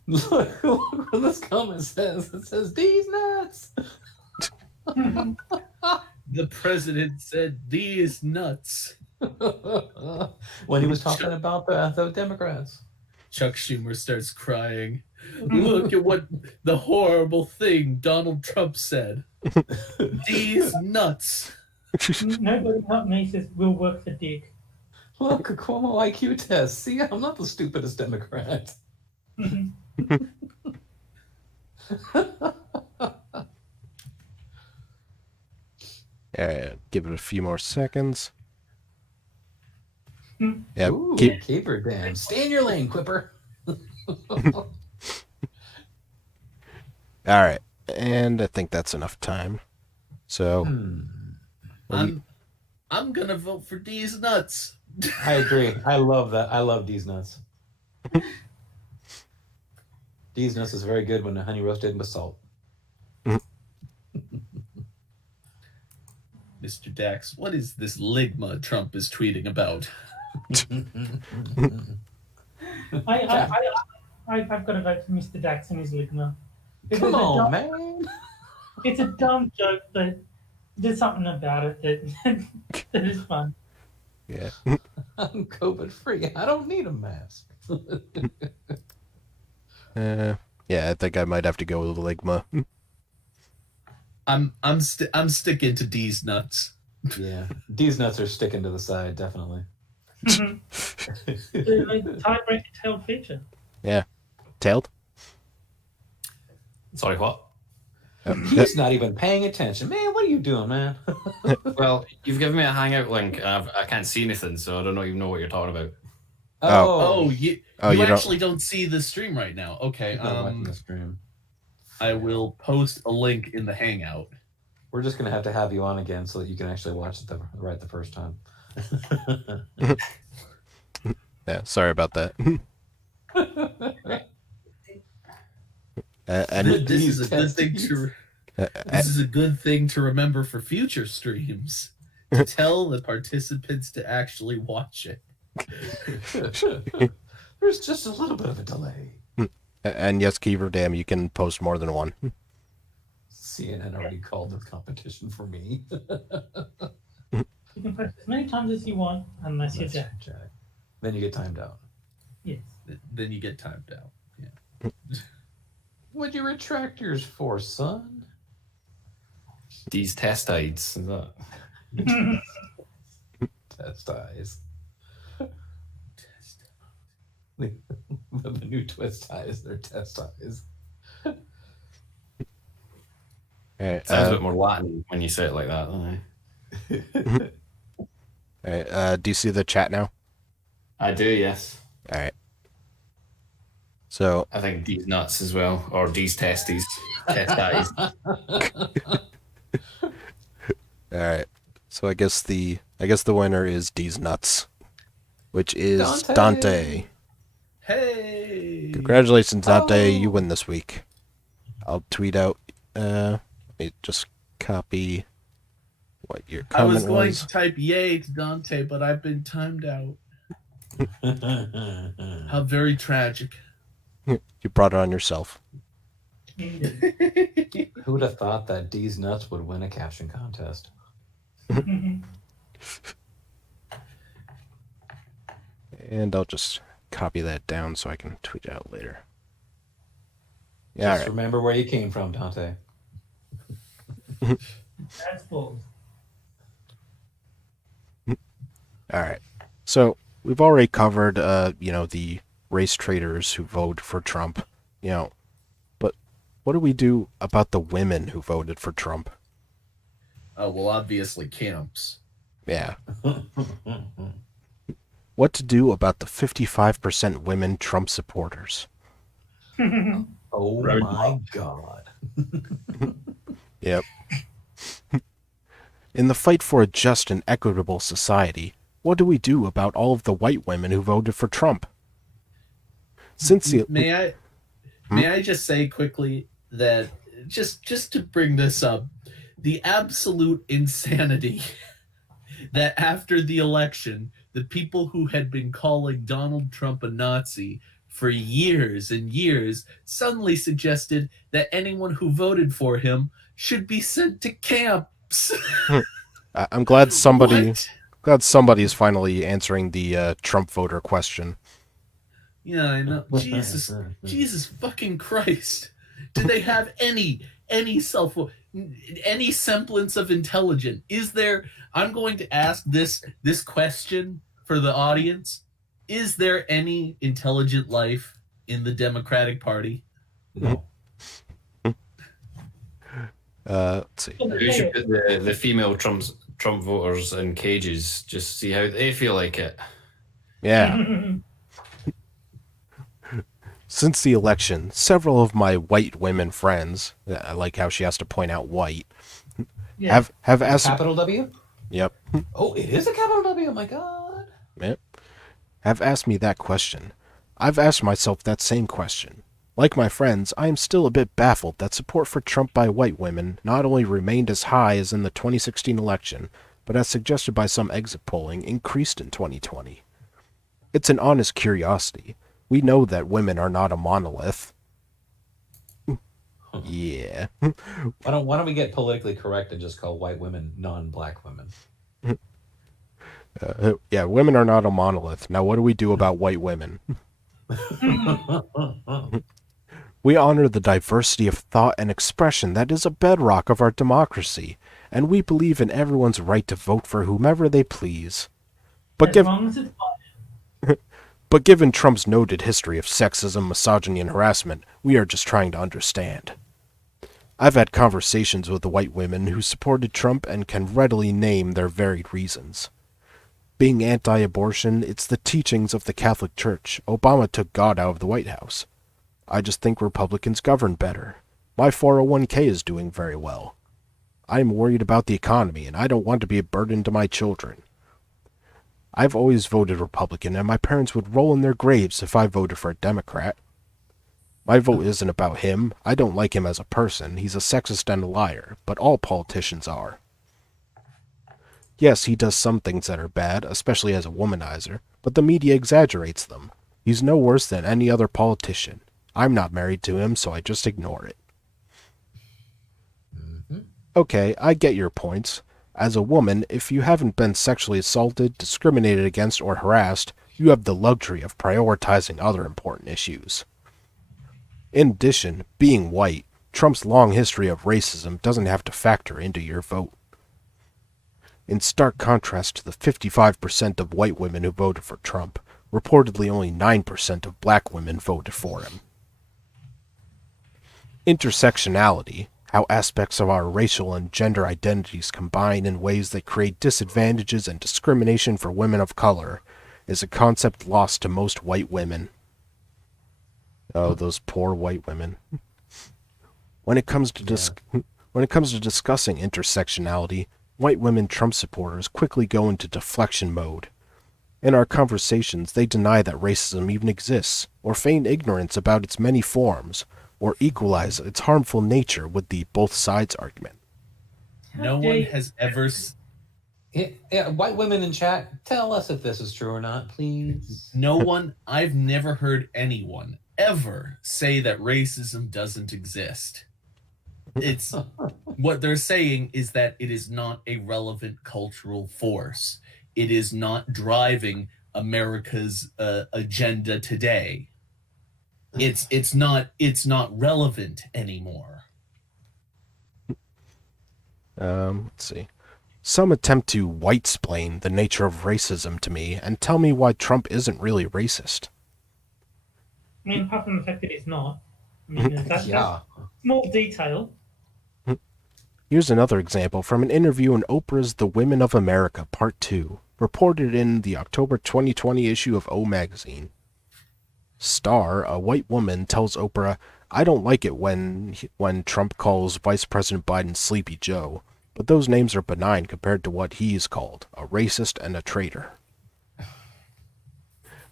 Look what this comment says. It says, "These nuts." The president said these nuts. When he was talking about the Democrats. Chuck Schumer starts crying. Look at what the horrible thing Donald Trump said. These nuts. Nobody but me says we'll work for Dick. Look, a Cuomo IQ test. See, I'm not the stupidest Democrat. Give it a few more seconds. Hmm. Yeah, Ooh, keep caper dam. Stay in your lane, Quipper. all right, and I think that's enough time. So I'm gonna vote for these nuts. I agree. I love that. I love D's nuts. D's nuts is very good when the honey roasted with salt. Mr. Dax, what is this ligma Trump is tweeting about? I've got to vote for Mr. Dax and his ligma. Come on, man. It's a dumb joke, but there's something about it that that is fun. yeah, I'm COVID free. I don't need a mask. yeah, I think I might have to go with Ligma. I'm sticking to D's nuts. Yeah, D's nuts are sticking to the side, definitely. The tiebreaker tailed feature. Tailed. Sorry, what? He's not even paying attention. Man, what are you doing, man? Well, you've given me a Hangout link, and I can't see anything, so I don't even know what you're talking about. Oh, you you actually don't see the stream right now. Okay. Not watching the stream. I will post a link in the Hangout. We're just gonna have to have you on again so that you can actually watch it the first time. Yeah, sorry about that. And This is a good thing to this is a good thing to remember for future streams. To tell the participants to actually watch it. There's just a little bit of a delay. and yes, Keeper Dam, you can post more than one. CNN already called the competition for me. You can post as many times as you want, unless you're Jack. Then you get timed out. Yes. Then you get timed out. Yeah. What'd you retract yours for, son? These testides. Is that? Test eyes. The new twist eyes, they're test eyes. Alright, Sounds a bit more Latin when you say it like that, doesn't it? alright, do you see the chat now? I do, yes. Alright. So, I think these nuts as well, or these testes. Testes. alright. So I guess the winner is D's Nuts, which is Dante. Dante. Hey. Congratulations, Dante. Oh. You win this week. I'll tweet out. Let me just copy what your I was comment going was. to type yay to Dante, but I've been timed out. How very tragic. You brought it on yourself. Who would have thought that D's Nuts would win a caption contest? And I'll just copy that down so I can tweet it out later. Yeah, Just alright. remember where you came from, Dante. That's balls. Alright. So we've already covered the race traitors who voted for Trump, but what do we do about the women who voted for Trump? Oh, well, obviously camps. Yeah. What to do about the 55% women Trump supporters? Oh Road my God. Yep. In the fight for a just and equitable society, what do we do about all of the white women who voted for Trump? Since the May I just say quickly that just to bring this up, the absolute insanity that after the election, the people who had been calling Donald Trump a Nazi for years and years suddenly suggested that anyone who voted for him should be sent to camps. I'm glad somebody What? is finally answering the Trump voter question. Yeah, I know. Jesus fucking Christ. Do they have any self any semblance of intelligence? Is there I'm going to ask this question for the audience. Is there any intelligent life in the Democratic Party? No. Let's see. We should put the female Trump voters in cages, just see how they feel like it. Yeah. Since the election, several of my white women friends, I like how she has to point out white, Yeah. have asked. Capital W? Yep. Oh, it is a capital W. Oh my god. Yep. Have asked me that question. I've asked myself that same question. Like my friends, I am still a bit baffled that support for Trump by white women not only remained as high as in the 2016 election, but as suggested by some exit polling, increased in 2020. It's an honest curiosity. We know that women are not a monolith. Yeah. Why don't we get politically correct and just call white women non-black women? Yeah, women are not a monolith. Now, what do we do about white women? We honor the diversity of thought and expression that is a bedrock of our democracy, and we believe in everyone's right to vote for whomever they please. But As long as it's But given Trump's noted history of sexism, misogyny, and harassment, we are just trying to understand. I've had conversations with the white women who supported Trump and can readily name their varied reasons. Being anti-abortion, it's the teachings of the Catholic Church. Obama took God out of the White House. I just think Republicans govern better. My 401k is doing very well. I am worried about the economy, and I don't want to be a burden to my children. I've always voted Republican, and my parents would roll in their graves if I voted for a Democrat. My vote isn't about him. I don't like him as a person. He's a sexist and a liar, but all politicians are. Yes, he does some things that are bad, especially as a womanizer, but the media exaggerates them. He's no worse than any other politician. I'm not married to him, so I just ignore it. Okay, I get your points. As a woman, if you haven't been sexually assaulted, discriminated against, or harassed, you have the luxury of prioritizing other important issues. In addition, being white, Trump's long history of racism doesn't have to factor into your vote. In stark contrast to the 55% of white women who voted for Trump, reportedly only 9% of black women voted for him. Intersectionality, how aspects of our racial and gender identities combine in ways that create disadvantages and discrimination for women of color, is a concept lost to most white women. Oh, those poor white women. When it comes to discussing intersectionality, white women Trump supporters quickly go into deflection mode. In our conversations, they deny that racism even exists, or feign ignorance about its many forms, or equalize its harmful nature with the both sides argument. No one has ever. Yeah, white women in chat, tell us if this is true or not, please. No one. I've never heard anyone ever say that racism doesn't exist. It's what they're saying is that it is not a relevant cultural force. It is not driving America's agenda today. It's not relevant anymore. Let's see. Some attempt to white-splain the nature of racism to me and tell me why Trump isn't really racist. I mean, apart from the fact that it's not. I mean, that's Yeah. small detail. Here's another example from an interview in Oprah's The Women of America Part 2, reported in the October 2020 issue of O Magazine. Star, a white woman, tells Oprah, "I don't like it when Trump calls Vice President Biden Sleepy Joe, but those names are benign compared to what he's called, a racist and a traitor."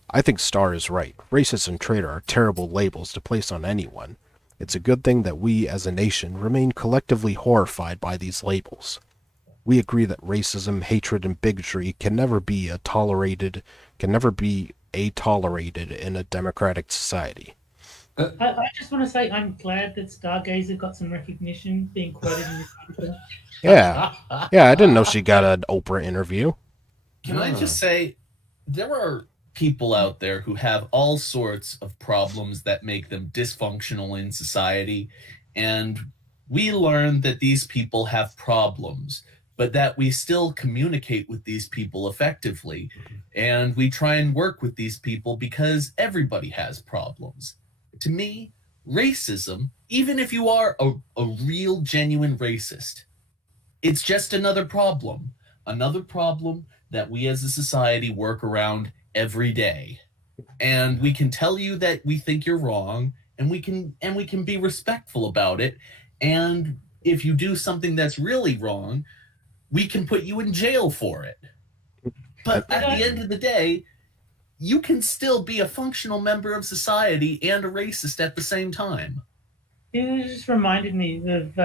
I think Starr is right. Racist and traitor are terrible labels to place on anyone. It's a good thing that we, as a nation, remain collectively horrified by these labels. We agree that racism, hatred, and bigotry can never be tolerated in a democratic society. I just want to say I'm glad that Stargazer got some recognition being quoted in this article. Yeah, I didn't know she got an Oprah interview. Can I just say, there are people out there who have all sorts of problems that make them dysfunctional in society, and we learn that these people have problems, but that we still communicate with these people effectively, and we try and work with these people because everybody has problems. To me, racism, even if you are a real, genuine racist, it's just another problem that we as a society work around every day. And we can tell you that we think you're wrong, and we can be respectful about it. And if you do something that's really wrong, we can put you in jail for it. But at the end of the day, you can still be a functional member of society and a racist at the same time. It just reminded me of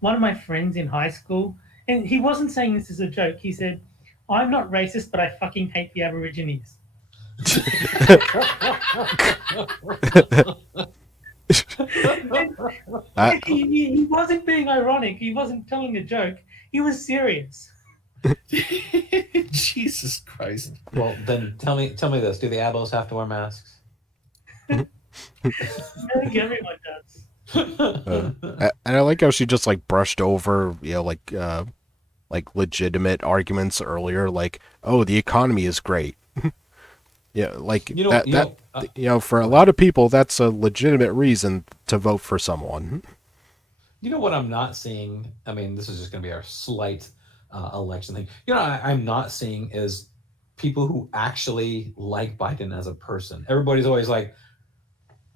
one of my friends in high school, and he wasn't saying this as a joke. He said, "I'm not racist, but I fucking hate the Aborigines." He wasn't being ironic. He wasn't telling a joke. He was serious. Jesus Christ. Well, then tell me this: do the abos have to wear masks? I think everyone does. And I like how she just like brushed over, like legitimate arguments earlier, like, oh, the economy is great. Yeah, like for a lot of people, that's a legitimate reason to vote for someone. You know what I'm not seeing? I mean, this is just going to be our slight election thing. You know, I'm not seeing is people who actually like Biden as a person. Everybody's always like,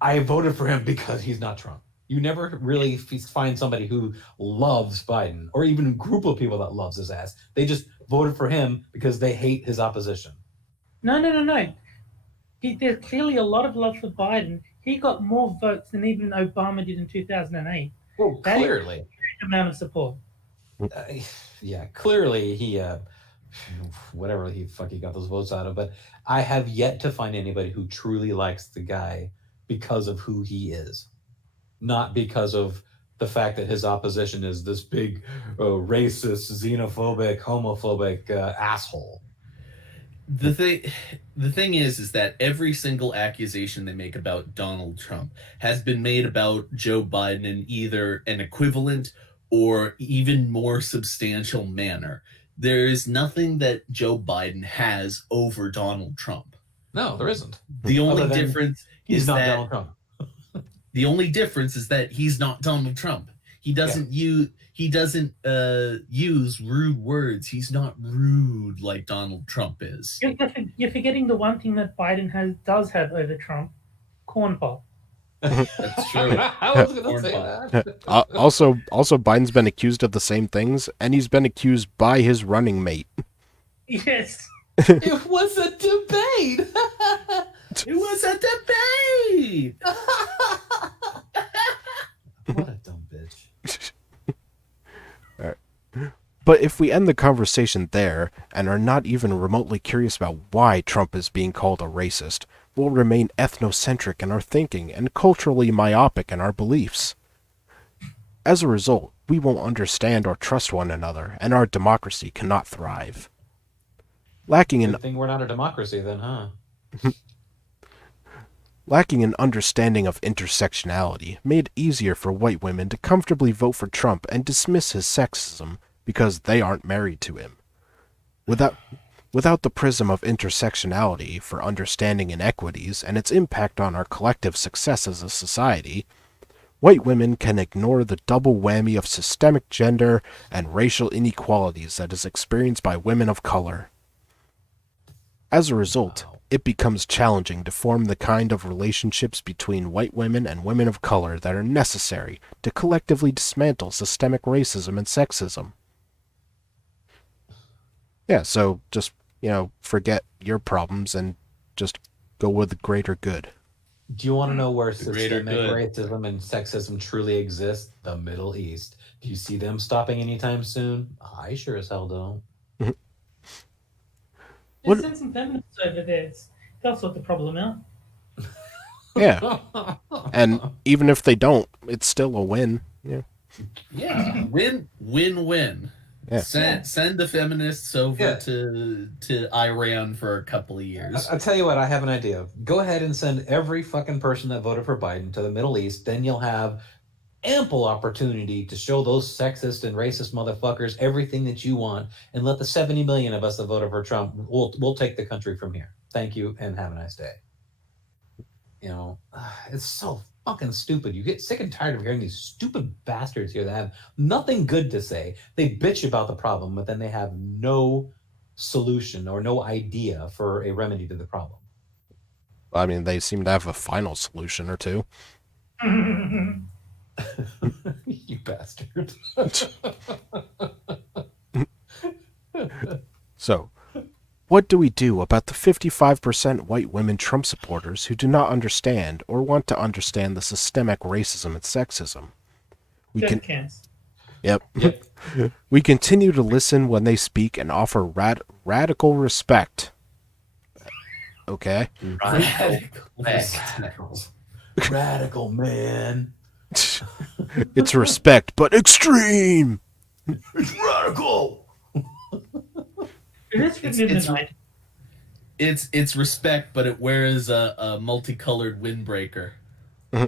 I voted for him because he's not Trump. You never really find somebody who loves Biden, or even a group of people that loves his ass. They just voted for him because they hate his opposition. No. There's clearly a lot of love for Biden. He got more votes than even Obama did in 2008. Well, That is clearly. a great amount of support. Yeah, clearly he, whatever he got those votes out of. But I have yet to find anybody who truly likes the guy because of who he is, not because of the fact that his opposition is this big racist, xenophobic, homophobic asshole. The thing is that every single accusation they make about Donald Trump has been made about Joe Biden in either an equivalent or even more substantial manner. There is nothing that Joe Biden has over Donald Trump. No, there isn't. The only Other than difference He's is not that Donald Trump. the only difference is that he's not Donald Trump. He doesn't use rude words. He's not rude like Donald Trump is. You're forgetting the one thing that Biden does have over Trump: corn pop. That's true. I was going to say that. Also, Biden's been accused of the same things, and he's been accused by his running mate. Yes. It was a debate. It was a debate. What a dumb bitch. But if we end the conversation there and are not even remotely curious about why Trump is being called a racist, we'll remain ethnocentric in our thinking and culturally myopic in our beliefs. As a result, we won't understand or trust one another, and our democracy cannot thrive. Lacking Good thing we're not a democracy then, huh? Lacking an understanding of intersectionality made it easier for white women to comfortably vote for Trump and dismiss his sexism because they aren't married to him. Without the prism of intersectionality for understanding inequities and its impact on our collective success as a society, white women can ignore the double whammy of systemic gender and racial inequalities that is experienced by women of color. As a result, it becomes challenging to form the kind of relationships between white women and women of color that are necessary to collectively dismantle systemic racism and sexism. Yeah, so just, forget your problems and just go with the greater good. Do you want to know where The greater systemic good. racism and sexism truly exist? The Middle East. Do you see them stopping anytime soon? I sure as hell don't. What- Just send some feminists over there. They'll sort the problem out. Yeah, and even if they don't, it's still a win. Yeah. Yeah, win. Yeah. Send the feminists over Yeah. to Iran for a couple of years. I'll tell you what, I have an idea. Go ahead and send every fucking person that voted for Biden to the Middle East. Then you'll have ample opportunity to show those sexist and racist motherfuckers everything that you want, and let the 70 million of us that voted for Trump, we'll take the country from here. Thank you, and have a nice day. You know, it's so fucking stupid. You get sick and tired of hearing these stupid bastards here that have nothing good to say. They bitch about the problem, but then they have no solution or no idea for a remedy to the problem. I mean, they seem to have a final solution or two. You bastard. So, what do we do about the 55% white women Trump supporters who do not understand or want to understand the systemic racism and sexism? We Death can, counts. yep. Yep. We continue to listen when they speak and offer radical respect. Okay. Radical, man. It's respect, but extreme. It's radical. It is written in the it's- night. It's respect, but it wears a multicolored windbreaker. You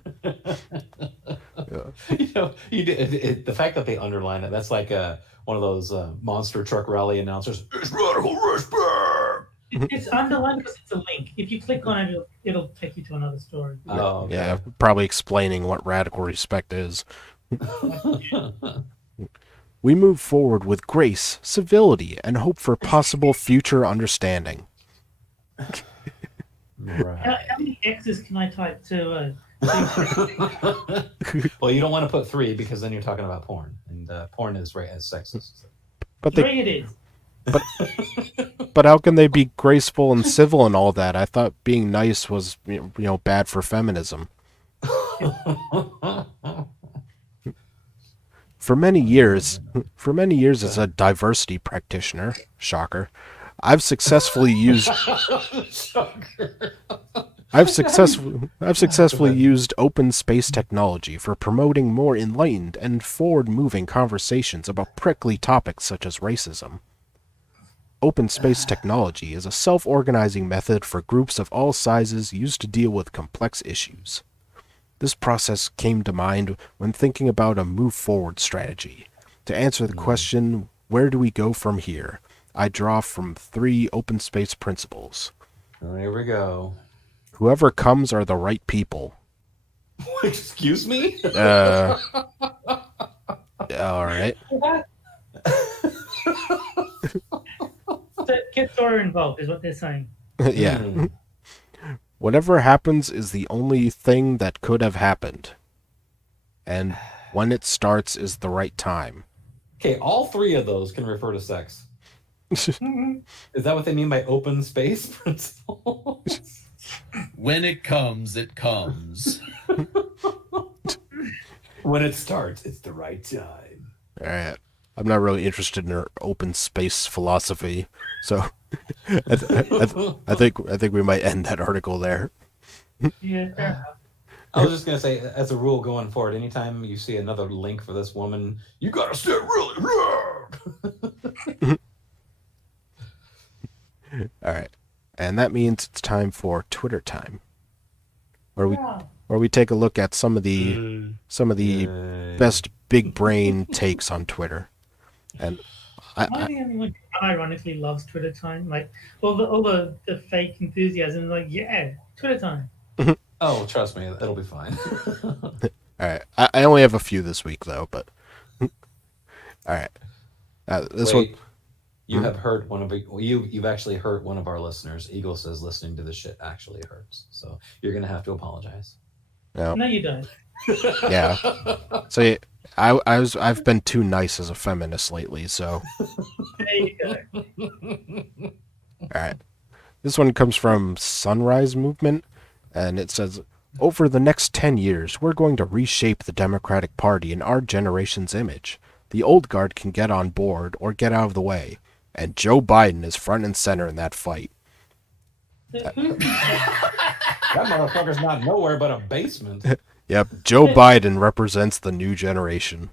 know, the fact that they underline it, that's like one of those monster truck rally announcers. It's radical respect. It's underlined because it's a link. If you click on it, it'll take you to another story. Oh, okay. Yeah, probably explaining what radical respect is. We move forward with grace, civility, and hope for possible future understanding. Right. How many X's can I type to? Well, you don't want to put 3 because then you're talking about porn, and porn is right as sexist. But they, 3 it is. but how can they be graceful and civil and all that? I thought being nice was, bad for feminism. For many years as a diversity practitioner, shocker, I've successfully used open space technology for promoting more enlightened and forward-moving conversations about prickly topics such as racism. Open space technology is a self-organizing method for groups of all sizes used to deal with complex issues. This process came to mind when thinking about a move-forward strategy. To answer the question, where do we go from here? I draw from 3 open space principles. Here we go. Whoever comes are the right people. Excuse me? All right. So get Sora involved is what they're saying. Yeah. Mm. Whatever happens is the only thing that could have happened. And when it starts is the right time. Okay, all 3 of those can refer to sex. Mhm. Is that what they mean by open space principle? When it comes, it comes. When it starts, it's the right time. All right. I'm not really interested in her open space philosophy, so I think we might end that article there. Yeah, fair enough. I was just gonna say, as a rule going forward, anytime you see another link for this woman, you gotta stay really loud. All right, and that means it's time for Twitter time, where Yeah. we take a look at some of the best big brain takes on Twitter, and Am I the only one who unironically loves Twitter time? Like all the fake enthusiasm, like yeah, Twitter time. Oh, trust me, it'll be fine. all right, I only have a few this week though, but all right, this Wait, one. you have hurt one of you've actually hurt one of our listeners. Eagle says listening to this shit actually hurts, so you're gonna have to apologize. No, No, you don't. yeah. So yeah, I've been too nice as a feminist lately, so There you go. all right. This one comes from Sunrise Movement, and it says, over the next 10 years, we're going to reshape the Democratic Party in our generation's image. The old guard can get on board or get out of the way, and Joe Biden is front and center in that fight. Who's That motherfucker's not nowhere but a basement. Yep, Joe Biden represents the new generation.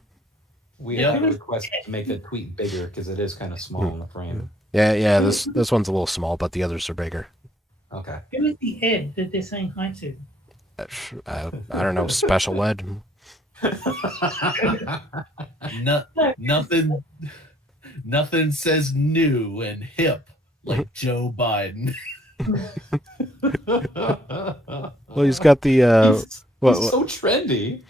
We Yeah. have a request to make the tweet bigger because it is kind of small in the frame. Yeah, this one's a little small, but the others are bigger. Okay. who is the Ed that they're saying hi to? I don't know, special ed? Nothing says new and hip like Joe Biden. Well, he's got the, He's what so trendy.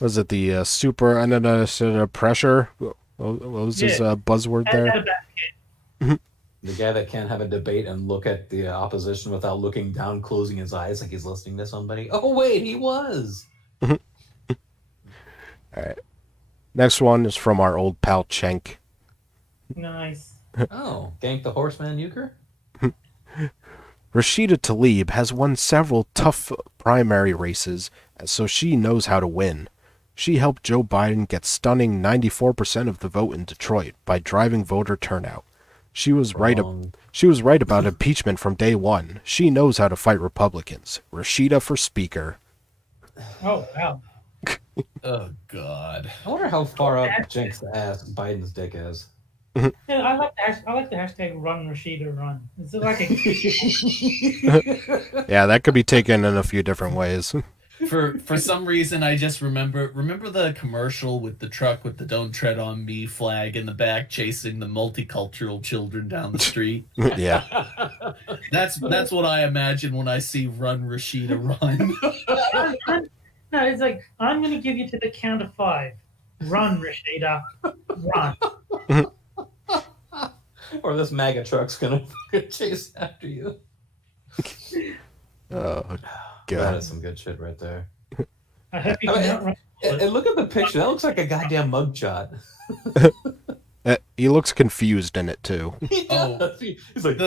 was it, the super under pressure? What was his buzzword How there? about The guy that can't have a debate and look at the opposition without looking down, closing his eyes like he's listening to somebody. Oh, wait, he was. All right. Next one is from our old pal Cenk. nice? Oh, Gank the Horseman Euchre? Rashida Tlaib has won several tough primary races, so she knows how to win. She helped Joe Biden get stunning 94% of the vote in Detroit by driving voter turnout. She was right about impeachment from day one. She knows how to fight Republicans. Rashida for speaker. Oh wow. Oh God. I wonder how far up Jenks' ass Biden's dick is. Yeah, I like the hashtag Run Rashida Run. Is it like a Yeah, that could be taken in a few different ways. For some reason, I just remember the commercial with the truck with the "Don't Tread on Me" flag in the back, chasing the multicultural children down the street. Yeah. That's what I imagine when I see "Run Rashida Run." No, it's like I'm going to give you to the count of 5. Run, Rashida, run. Or this MAGA truck's gonna chase after you. Oh, That God. is some good shit right there. I hope you I can mean, outrun. And look at the picture. That looks like a goddamn mugshot. He looks confused in it, too. He Oh. does. He's like,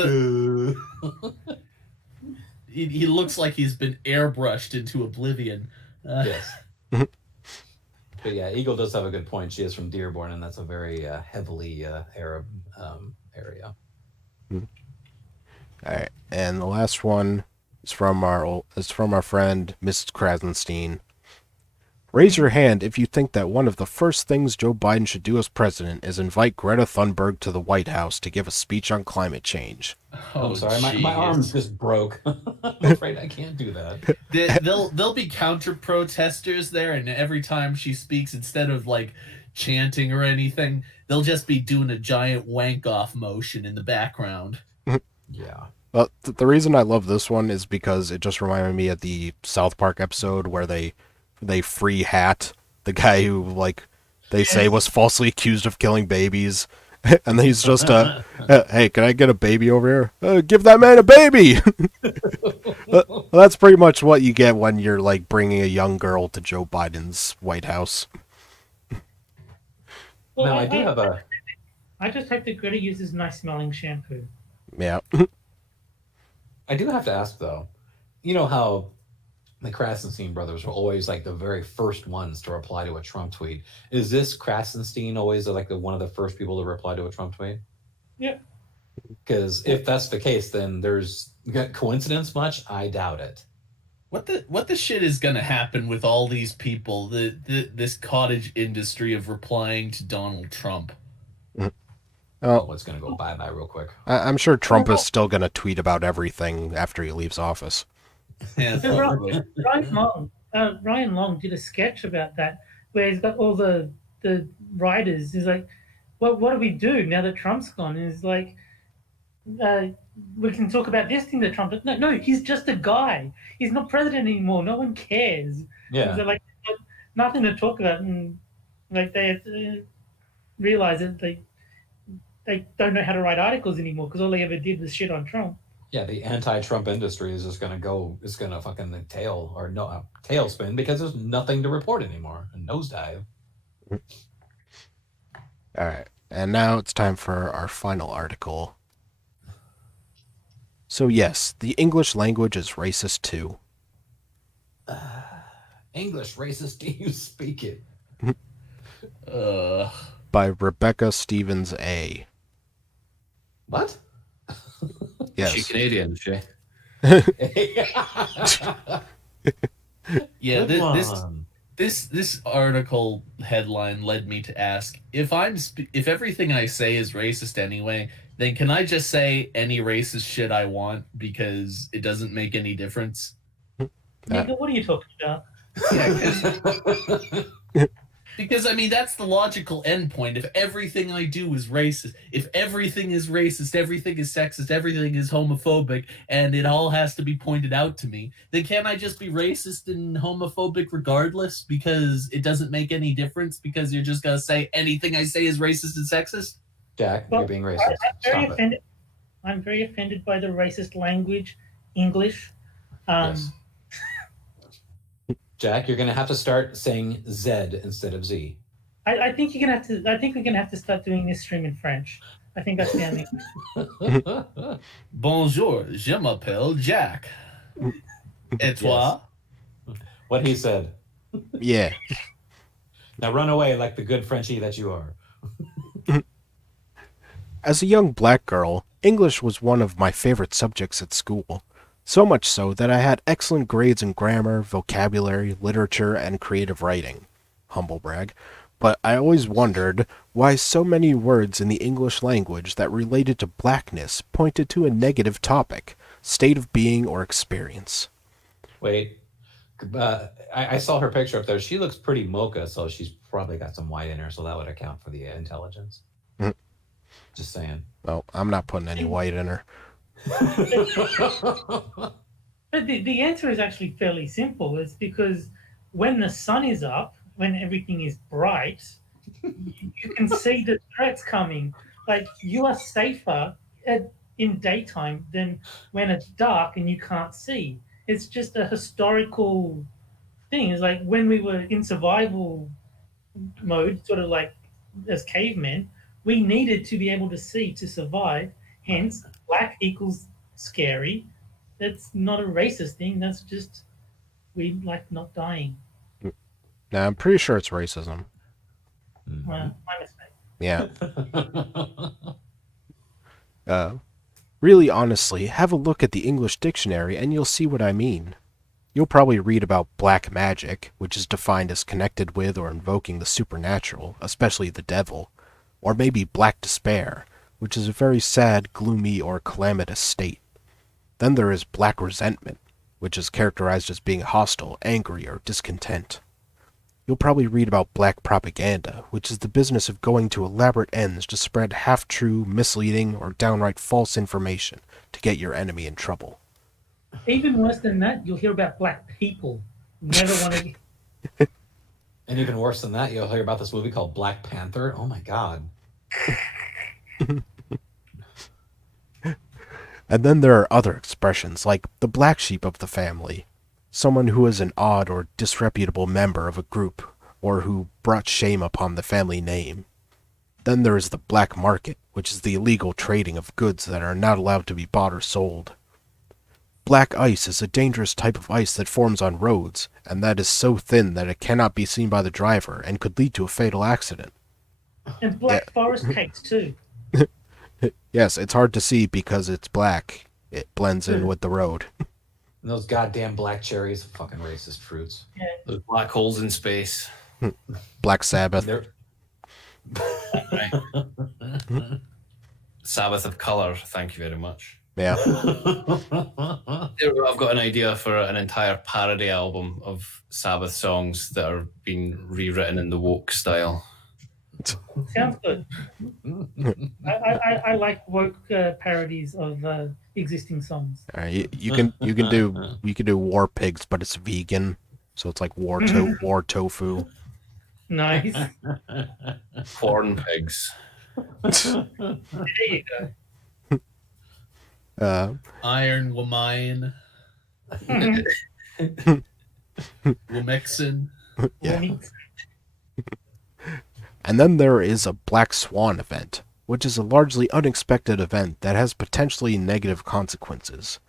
He looks like he's been airbrushed into oblivion. yes. But yeah, Eagle does have a good point. She is from Dearborn, and that's a very heavily Arab area. All right, and the last one is from our friend Mrs. Krasenstein. Raise your hand if you think that one of the first things Joe Biden should do as president is invite Greta Thunberg to the White House to give a speech on climate change. Oh, I'm sorry, my jeez. arms just broke. I'm afraid I can't do that. There'll be counter protesters there, and every time she speaks, instead of like chanting or anything, they'll just be doing a giant wank off motion in the background. Yeah. Well, the reason I love this one is because it just reminded me of the South Park episode where they free Hat, the guy who, like, they say was falsely accused of killing babies. And he's just, hey, can I get a baby over here? Give that man a baby! Well, that's pretty much what you get when you're, like, bringing a young girl to Joe Biden's White House. Well, Now, I do have a... I just hope that Greta uses nice smelling shampoo. Yeah. I do have to ask, though. You know how the Krasenstein brothers were always, like, the very first ones to reply to a Trump tweet. Is this Krasenstein always, like, one of the first people to reply to a Trump tweet? Yeah. Because if that's the case, then there's coincidence much? I doubt it. What the shit is gonna happen with all these people? This cottage industry of replying to Donald Trump. Oh, It's going to go bye-bye real quick. I'm sure Trump is still going to tweet about everything after he leaves office. Yeah, So probably. Ryan Long did a sketch about that where he's got all the writers. He's like, what do we do now that Trump's gone? And he's like, we can talk about this thing that Trump did. No, he's just a guy. He's not president anymore. No one cares. Yeah. So like, nothing to talk about, and like they realize that they don't know how to write articles anymore because all they ever did was shit on Trump. Yeah, the anti-Trump industry is just going to fucking tailspin because there's nothing to report anymore. A nosedive. All right, and now it's time for our final article. So yes, the English language is racist too. English racist, do you speak it? By Rebecca Stevens A. What? She Yes. Canadian, she. Yeah, Good this one. this article headline led me to ask if if everything I say is racist anyway, then can I just say any racist shit I want because it doesn't make any difference? Nigga, what are you talking about? Yeah, because I mean that's the logical endpoint. If everything I do is racist, if everything is racist, everything is sexist, everything is homophobic, and it all has to be pointed out to me, then can't I just be racist and homophobic regardless? Because it doesn't make any difference because you're just gonna say anything I say is racist and sexist? Jack, Well, you're being racist. I'm very Stop it. offended. I'm very offended by the racist language, English. Yes. Jack, you're going to have to start saying Z instead of Z. I think you're gonna have to. I think we're gonna have to start doing this stream in French. I think that's the only. Bonjour, je m'appelle Jack. Et toi? What he said. Yeah. Now run away like the good Frenchie that you are. As a young black girl, English was one of my favorite subjects at school. So much so that I had excellent grades in grammar, vocabulary, literature, and creative writing. Humble brag. But I always wondered why so many words in the English language that related to blackness pointed to a negative state of being or experience. Wait. I saw her picture up there. She looks pretty mocha, so she's probably got some white in her, so that would account for the intelligence. Mhm. Just saying. Well, I'm not putting any white in her. But the answer is actually fairly simple. It's because when the sun is up, when everything is bright, you can see the threats coming. Like you are safer in daytime than when it's dark and you can't see. It's just a historical thing. It's like when we were in survival mode, sort of like as cavemen, we needed to be able to see to survive. Hence, black equals scary. That's not a racist thing. That's just we like not dying. Now, I'm pretty sure it's racism. Well, my mistake. Yeah. Really honestly, have a look at the English dictionary and you'll see what I mean. You'll probably read about black magic, which is defined as connected with or invoking the supernatural, especially the devil, or maybe black despair, which is a very sad, gloomy, or calamitous state. Then there is black resentment, which is characterized as being hostile, angry, or discontent. You'll probably read about black propaganda, which is the business of going to elaborate ends to spread half-true, misleading, or downright false information to get your enemy in trouble. Even worse than that, you'll hear about black people. Never want to. And even worse than that, you'll hear about this movie called Black Panther. Oh my God. And then there are other expressions, like the black sheep of the family, someone who is an odd or disreputable member of a group, or who brought shame upon the family name. Then there is the black market, which is the illegal trading of goods that are not allowed to be bought or sold. Black ice is a dangerous type of ice that forms on roads, and that is so thin that it cannot be seen by the driver and could lead to a fatal accident. And black forest cakes too. Yes, it's hard to see because it's black. It blends in with the road. And those goddamn black cherries, fucking racist fruits. Those black holes in space. Black Sabbath. They're... Right. Sabbath of color. Thank you very much. Yeah. I've got an idea for an entire parody album of Sabbath songs that are being rewritten in the woke style. Sounds good. I like woke parodies of existing songs. You can do War Pigs, but it's vegan, so it's like war tofu. Nice. Corn pigs. There you go. Iron Wamine, Womexin. Yeah. And then there is a Black Swan event, which is a largely unexpected event that has potentially negative consequences.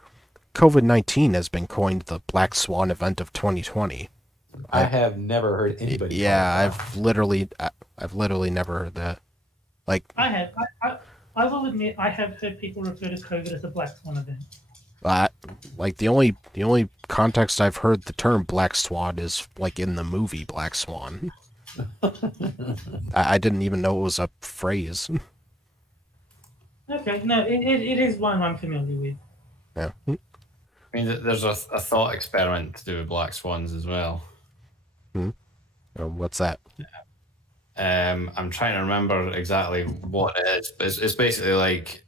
COVID-19 has been coined the Black Swan event of 2020. I have never heard anybody. Yeah, call I've literally never heard that. Like, I have. I will admit, I have heard people refer to COVID as a black swan event. like the only context I've heard the term Black Swan is like in the movie Black Swan. I didn't even know it was a phrase. Okay, no, it is one I'm familiar with. Yeah. I mean, there's a thought experiment to do with black swans as well. What's that? I'm trying to remember exactly what it is, but it's basically like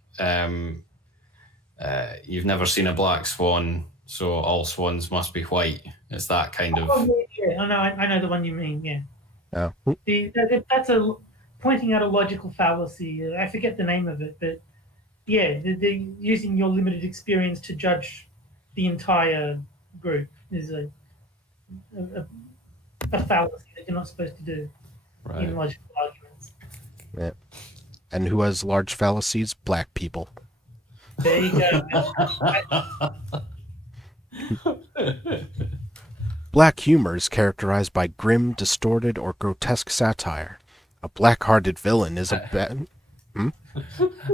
you've never seen a black swan, so all swans must be white. It's that kind of. Oh, yeah. I know the one you mean. Yeah. Oh. That's a pointing out a logical fallacy. I forget the name of it, but yeah, they're using your limited experience to judge the entire group is a fallacy that you're not supposed to do in logical arguments. Yeah. And who has large fallacies? Black people. There you go. Black humor is characterized by grim, distorted, or grotesque satire. A black-hearted villain is a bad...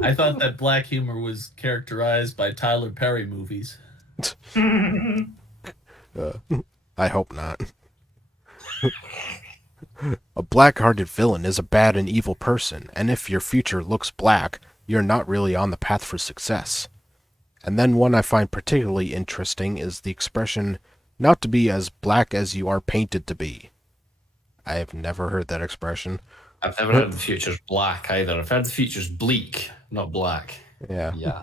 I thought that black humor was characterized by Tyler Perry movies. I hope not. A black-hearted villain is a bad and evil person, and if your future looks black, you're not really on the path for success. And then one I find particularly interesting is the expression, not to be as black as you are painted to be. I have never heard that expression. I've never heard the future's black either. I've heard the future's bleak, not black. Yeah. Yeah.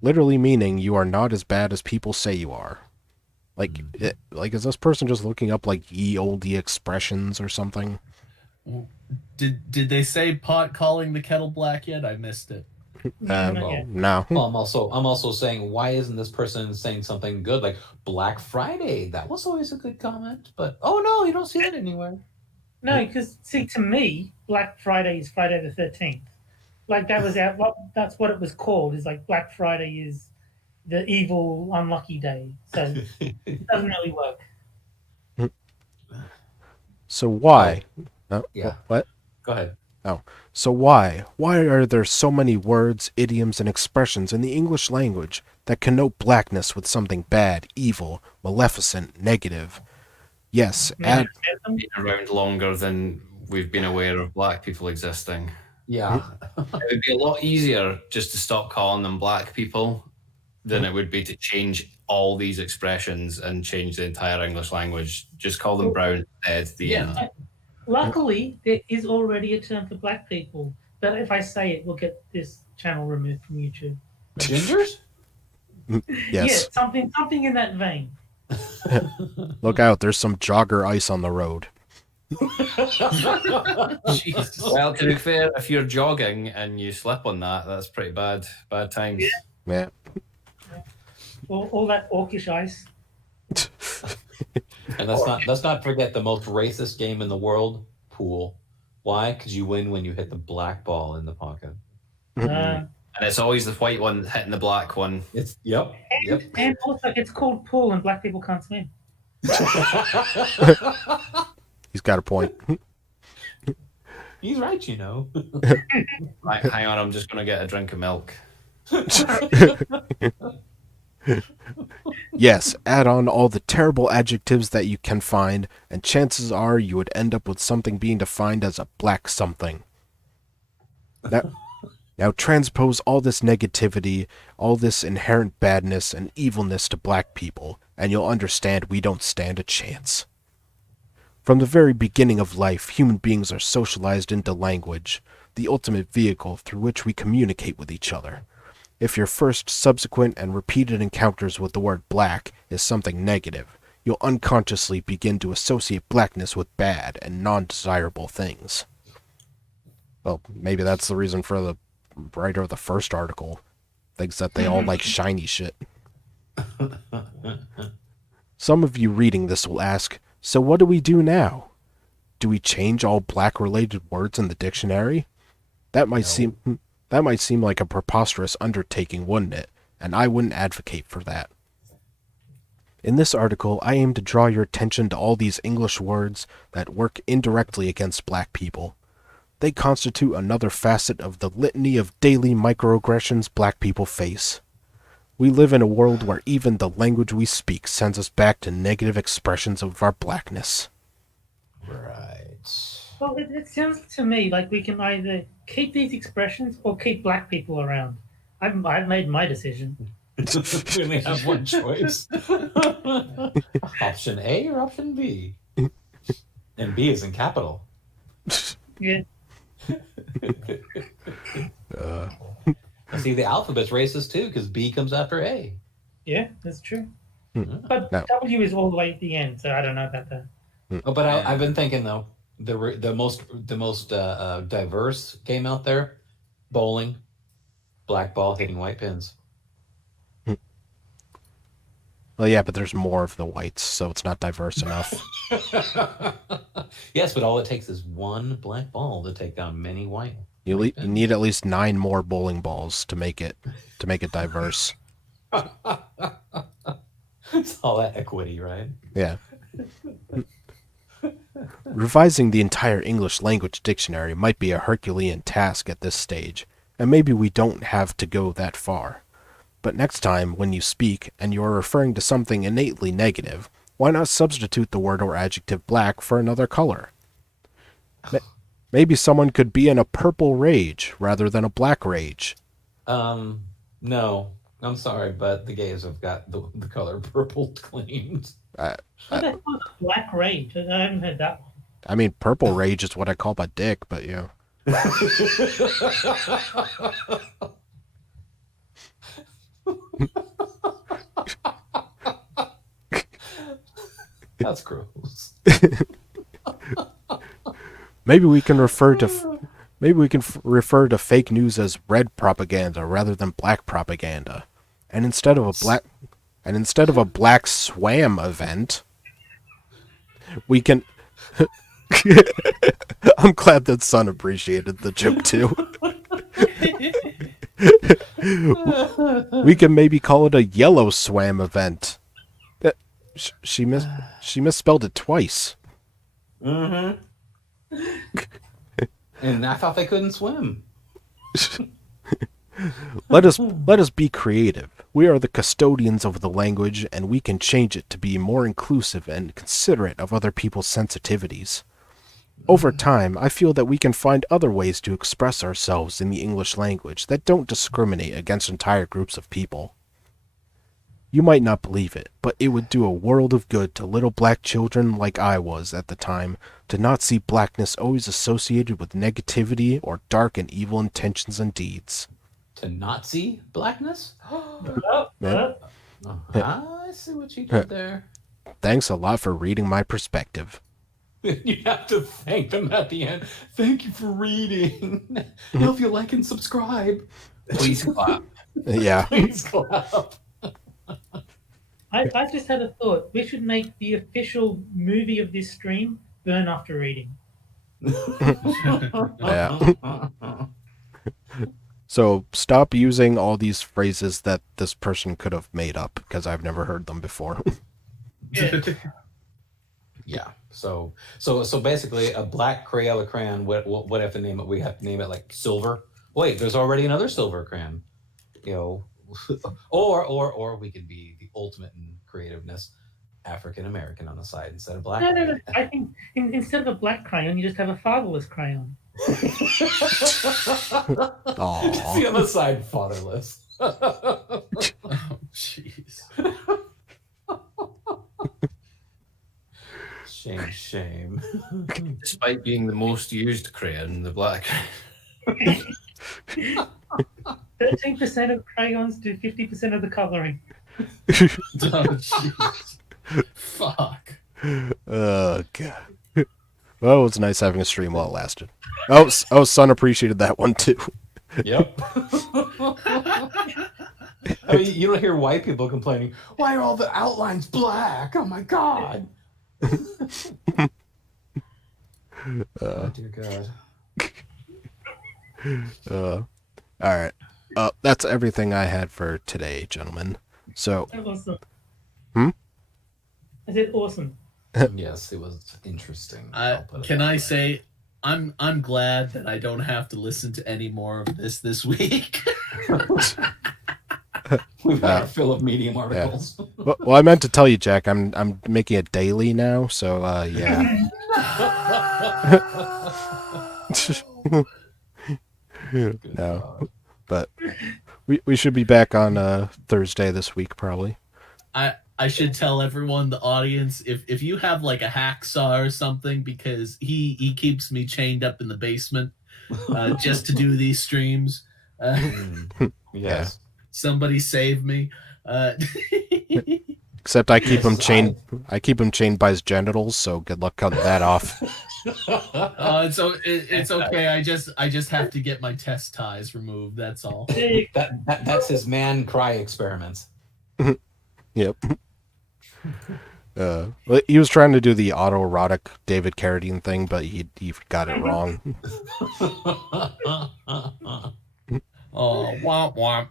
Literally meaning you are not as bad as people say you are. Like, is this person just looking up like ye olde expressions or something? Did they say pot calling the kettle black yet? I missed it. No. Well, I'm also saying, why isn't this person saying something good like Black Friday? That was always a good comment, but oh no, you don't see that anywhere. No, because see, to me, Black Friday is Friday the 13th. Like that was that's what it was called. Is like Black Friday is the evil, unlucky day. So it doesn't really work. So why? Yeah. What? Go ahead. So why? Why are there so many words, idioms, and expressions in the English language that connote blackness with something bad, evil, maleficent, negative? Yes, Been around longer than we've been aware of black people existing. Yeah. It would be a lot easier just to stop calling them black people than it would be to change all these expressions and change the entire English language. Just call them brown at the end. Luckily, there is already a term for black people, but if I say it, we'll get this channel removed from YouTube. Gingers? Yes. Yeah, something in that vein. Look out, there's some jogger ice on the road. Jesus. Well, to be fair, if you're jogging and you slip on that, that's pretty bad. Bad times. Yeah. All that orcish ice. And let's not forget the most racist game in the world, pool. Why? Because you win when you hit the black ball in the pocket. And it's always the white one hitting the black one. It's yep. And also, it's called pool, and black people can't swim. He's got a point. He's right, you know. Right, hang on, I'm just going to get a drink of milk. Yes, add on all the terrible adjectives that you can find, and chances are you would end up with something being defined as a black something. Now transpose all this negativity, all this inherent badness and evilness to black people, and you'll understand we don't stand a chance. From the very beginning of life, human beings are socialized into language, the ultimate vehicle through which we communicate with each other. If your first, subsequent, and repeated encounters with the word black is something negative, you'll unconsciously begin to associate blackness with bad and non-desirable things. Well, maybe that's the reason for the writer of the first article. Thinks that they all like shiny shit. Some of you reading this will ask, so what do we do now? Do we change all black-related words in the dictionary? That might No. seem like a preposterous undertaking, wouldn't it? And I wouldn't advocate for that. In this article, I aim to draw your attention to all these English words that work indirectly against black people. They constitute another facet of the litany of daily microaggressions black people face. We live in a world where even the language we speak sends us back to negative expressions of our blackness. Right. Well, it sounds to me like we can either keep these expressions or keep black people around. I've made my decision. We only have one choice. Option A or option B? And B is in capital. Yeah. See, the alphabet's racist too, because B comes after A. Yeah, that's true. Hmm. But No. W is all the way at the end, so I don't know about that. Oh, but I've been thinking though, the most diverse game out there, bowling, black ball hitting white pins. Well, yeah, but there's more of the whites, so it's not diverse enough. Yes, but all it takes is one black ball to take down many white. You need at least 9 more bowling balls to make it diverse. It's all that equity, right? Yeah. Revising the entire English language dictionary might be a Herculean task at this stage, and maybe we don't have to go that far. But next time, when you speak, and you are referring to something innately negative, why not substitute the word or adjective black for another color? Maybe someone could be in a purple rage rather than a black rage. No, I'm sorry, but the gays have got the color purple claimed. What the hell is black rage? I haven't heard that one. I mean, purple rage is what I call my dick, but yeah. That's gross. Maybe we can refer to fake news as red propaganda rather than black propaganda. And instead of a black swam event, we can I'm glad that Son appreciated the joke too. We can maybe call it a yellow swam event. She misspelled it twice. Mm-hmm. And I thought they couldn't swim. Let us be creative. We are the custodians of the language, and we can change it to be more inclusive and considerate of other people's sensitivities. Over time, I feel that we can find other ways to express ourselves in the English language that don't discriminate against entire groups of people. You might not believe it, but it would do a world of good to little black children like I was at the time to not see blackness always associated with negativity or dark and evil intentions and deeds. To Nazi blackness? Yeah. I see what you did there. Thanks a lot for reading my perspective. You have to thank them at the end. Thank you for reading. I hope you like and subscribe. Please clap. Yeah. Please clap. I just had a thought. We should make the official movie of this stream Burn After Reading. Yeah. So stop using all these phrases that this person could have made up because I've never heard them before. Yeah. Yeah. So basically, a black Crayola crayon. What have to name it? We have to name it like silver. Wait, there's already another silver crayon. You know, or we could be the ultimate in creativeness, African American on the side instead of black. No. I think instead of a black crayon, you just have a fatherless crayon. Aw. See on the side, fatherless. Oh, jeez. Shame. Despite being the most used crayon, the black. 13% of crayons do 50% of the coloring. Oh, jeez. Fuck. Oh, God. Well, it was nice having a stream while it lasted. Oh, Son appreciated that one, too. Yep. I mean, you don't hear white people complaining, why are all the outlines black? Oh my God. Oh, dear God. All right. That's everything I had for today, gentlemen. So, Awesome. Hmm? I said awesome. Yes, it was interesting. I I'll put it can that I way. say I'm glad that I don't have to listen to any more of this week. We've got our fill of medium articles. well, I meant to tell you, Jack. I'm making it daily now. So, yeah. Good No, God. but we should be back on Thursday this week, probably. I should tell everyone, the audience, if you have like a hacksaw or something, because he keeps me chained up in the basement just to do these streams. Yes. Somebody save me. Except I keep Yes, him chained. I keep him chained by his genitals. So good luck cutting that off. It's okay. I just have to get my test ties removed. That's all. That's his man cry experiments. Yep. Well, he was trying to do the autoerotic David Carradine thing, but he got it wrong. Oh, womp womp.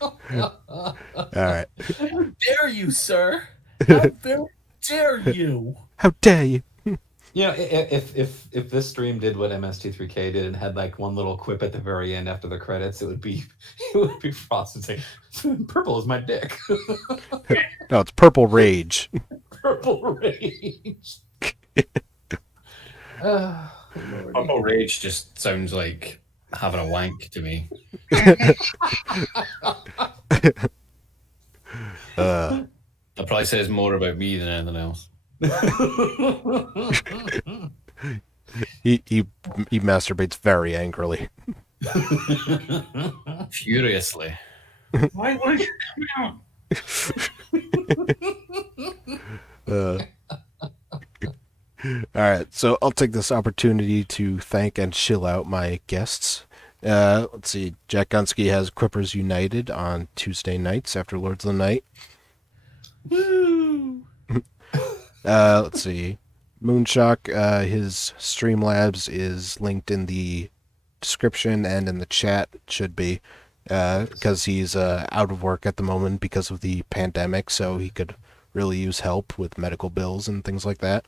All right. How dare you, sir? How very dare you? How dare you? You know, if this stream did what MST3K did and had like one little quip at the very end after the credits, it would be Frost saying, "Purple is my dick." No, it's Purple Rage. Purple rage. Purple Rage just sounds like having a wank to me. That probably says more about me than anything else. He masturbates very angrily. Furiously. Why won't you come out? All right, so I'll take this opportunity to thank and chill out my guests. Let's see, Jack Gunsky has Quippers United on Tuesday nights after Lords of the Night. Woo! Let's see, Moonshock, his Streamlabs is linked in the description and in the chat. It should be, because he's out of work at the moment because of the pandemic, so he could really use help with medical bills and things like that.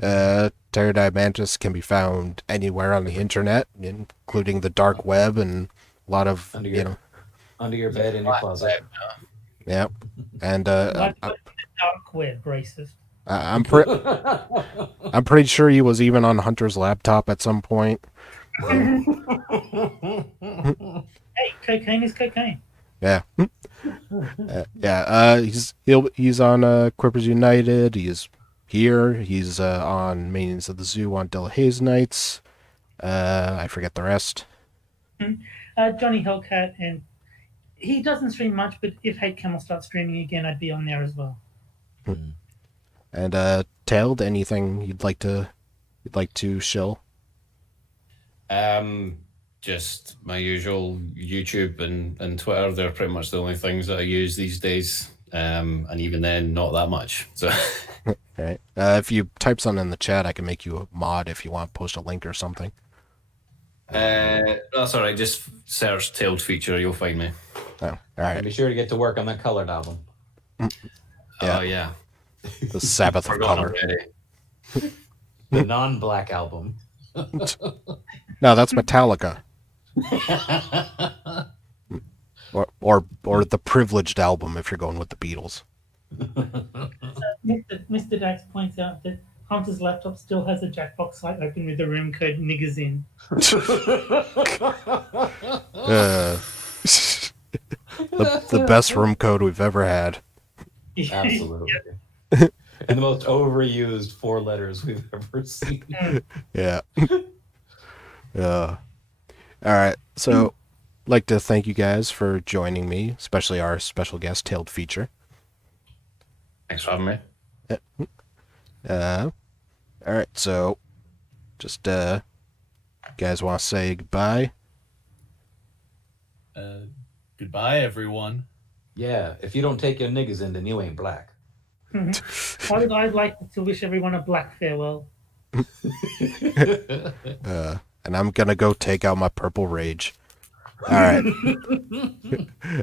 Pterodite Mantis can be found anywhere on the internet, including the dark web and a lot of, Under you your- know, Under your bed in your closet. yeah. And Why put the dark web, racist? I'm pretty sure he was even on Hunter's laptop at some point. Hey, cocaine is cocaine. Yeah. He's on Quippers United. He's here. He's on Minions of the Zoo on Delahaye's nights. I forget the rest. Johnny Hellcat, and he doesn't stream much, but if Hate Camel starts streaming again, I'd be on there as well. And Tailed, anything you'd like to shill? Just my usual YouTube and Twitter. They're pretty much the only things that I use these days. And even then, not that much. So, Right. If you type something in the chat, I can make you a mod if you want to post a link or something. that's all right. Just search Tailed Feature. You'll find me. Oh, all right. Be sure to get to work on that colored album. Yeah. Oh, yeah. The Sabbath of Forgot Color. already. The non-black album. No, that's Metallica. Or the privileged album if you're going with the Beatles. Mr. Dax points out that Hunter's laptop still has a Jackbox site open with the room code niggers in. The best room code we've ever had. Absolutely. And the most overused 4 letters we've ever seen. Yeah. All right. So, I'd like to thank you guys for joining me, especially our special guest, Tailed Feature. Thanks for having me. All right. So, just you guys want to say goodbye? Goodbye, everyone. Yeah, if you don't take your niggas in, then you ain't black. I'd like to wish everyone a black farewell. And I'm gonna go take out my purple rage. All right.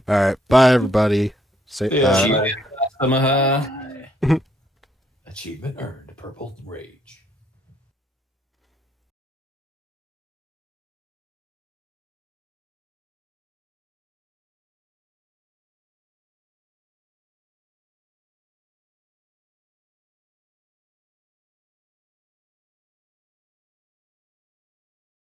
All right. Bye, everybody. Say, Yeah, Achievement earned. Purple Rage.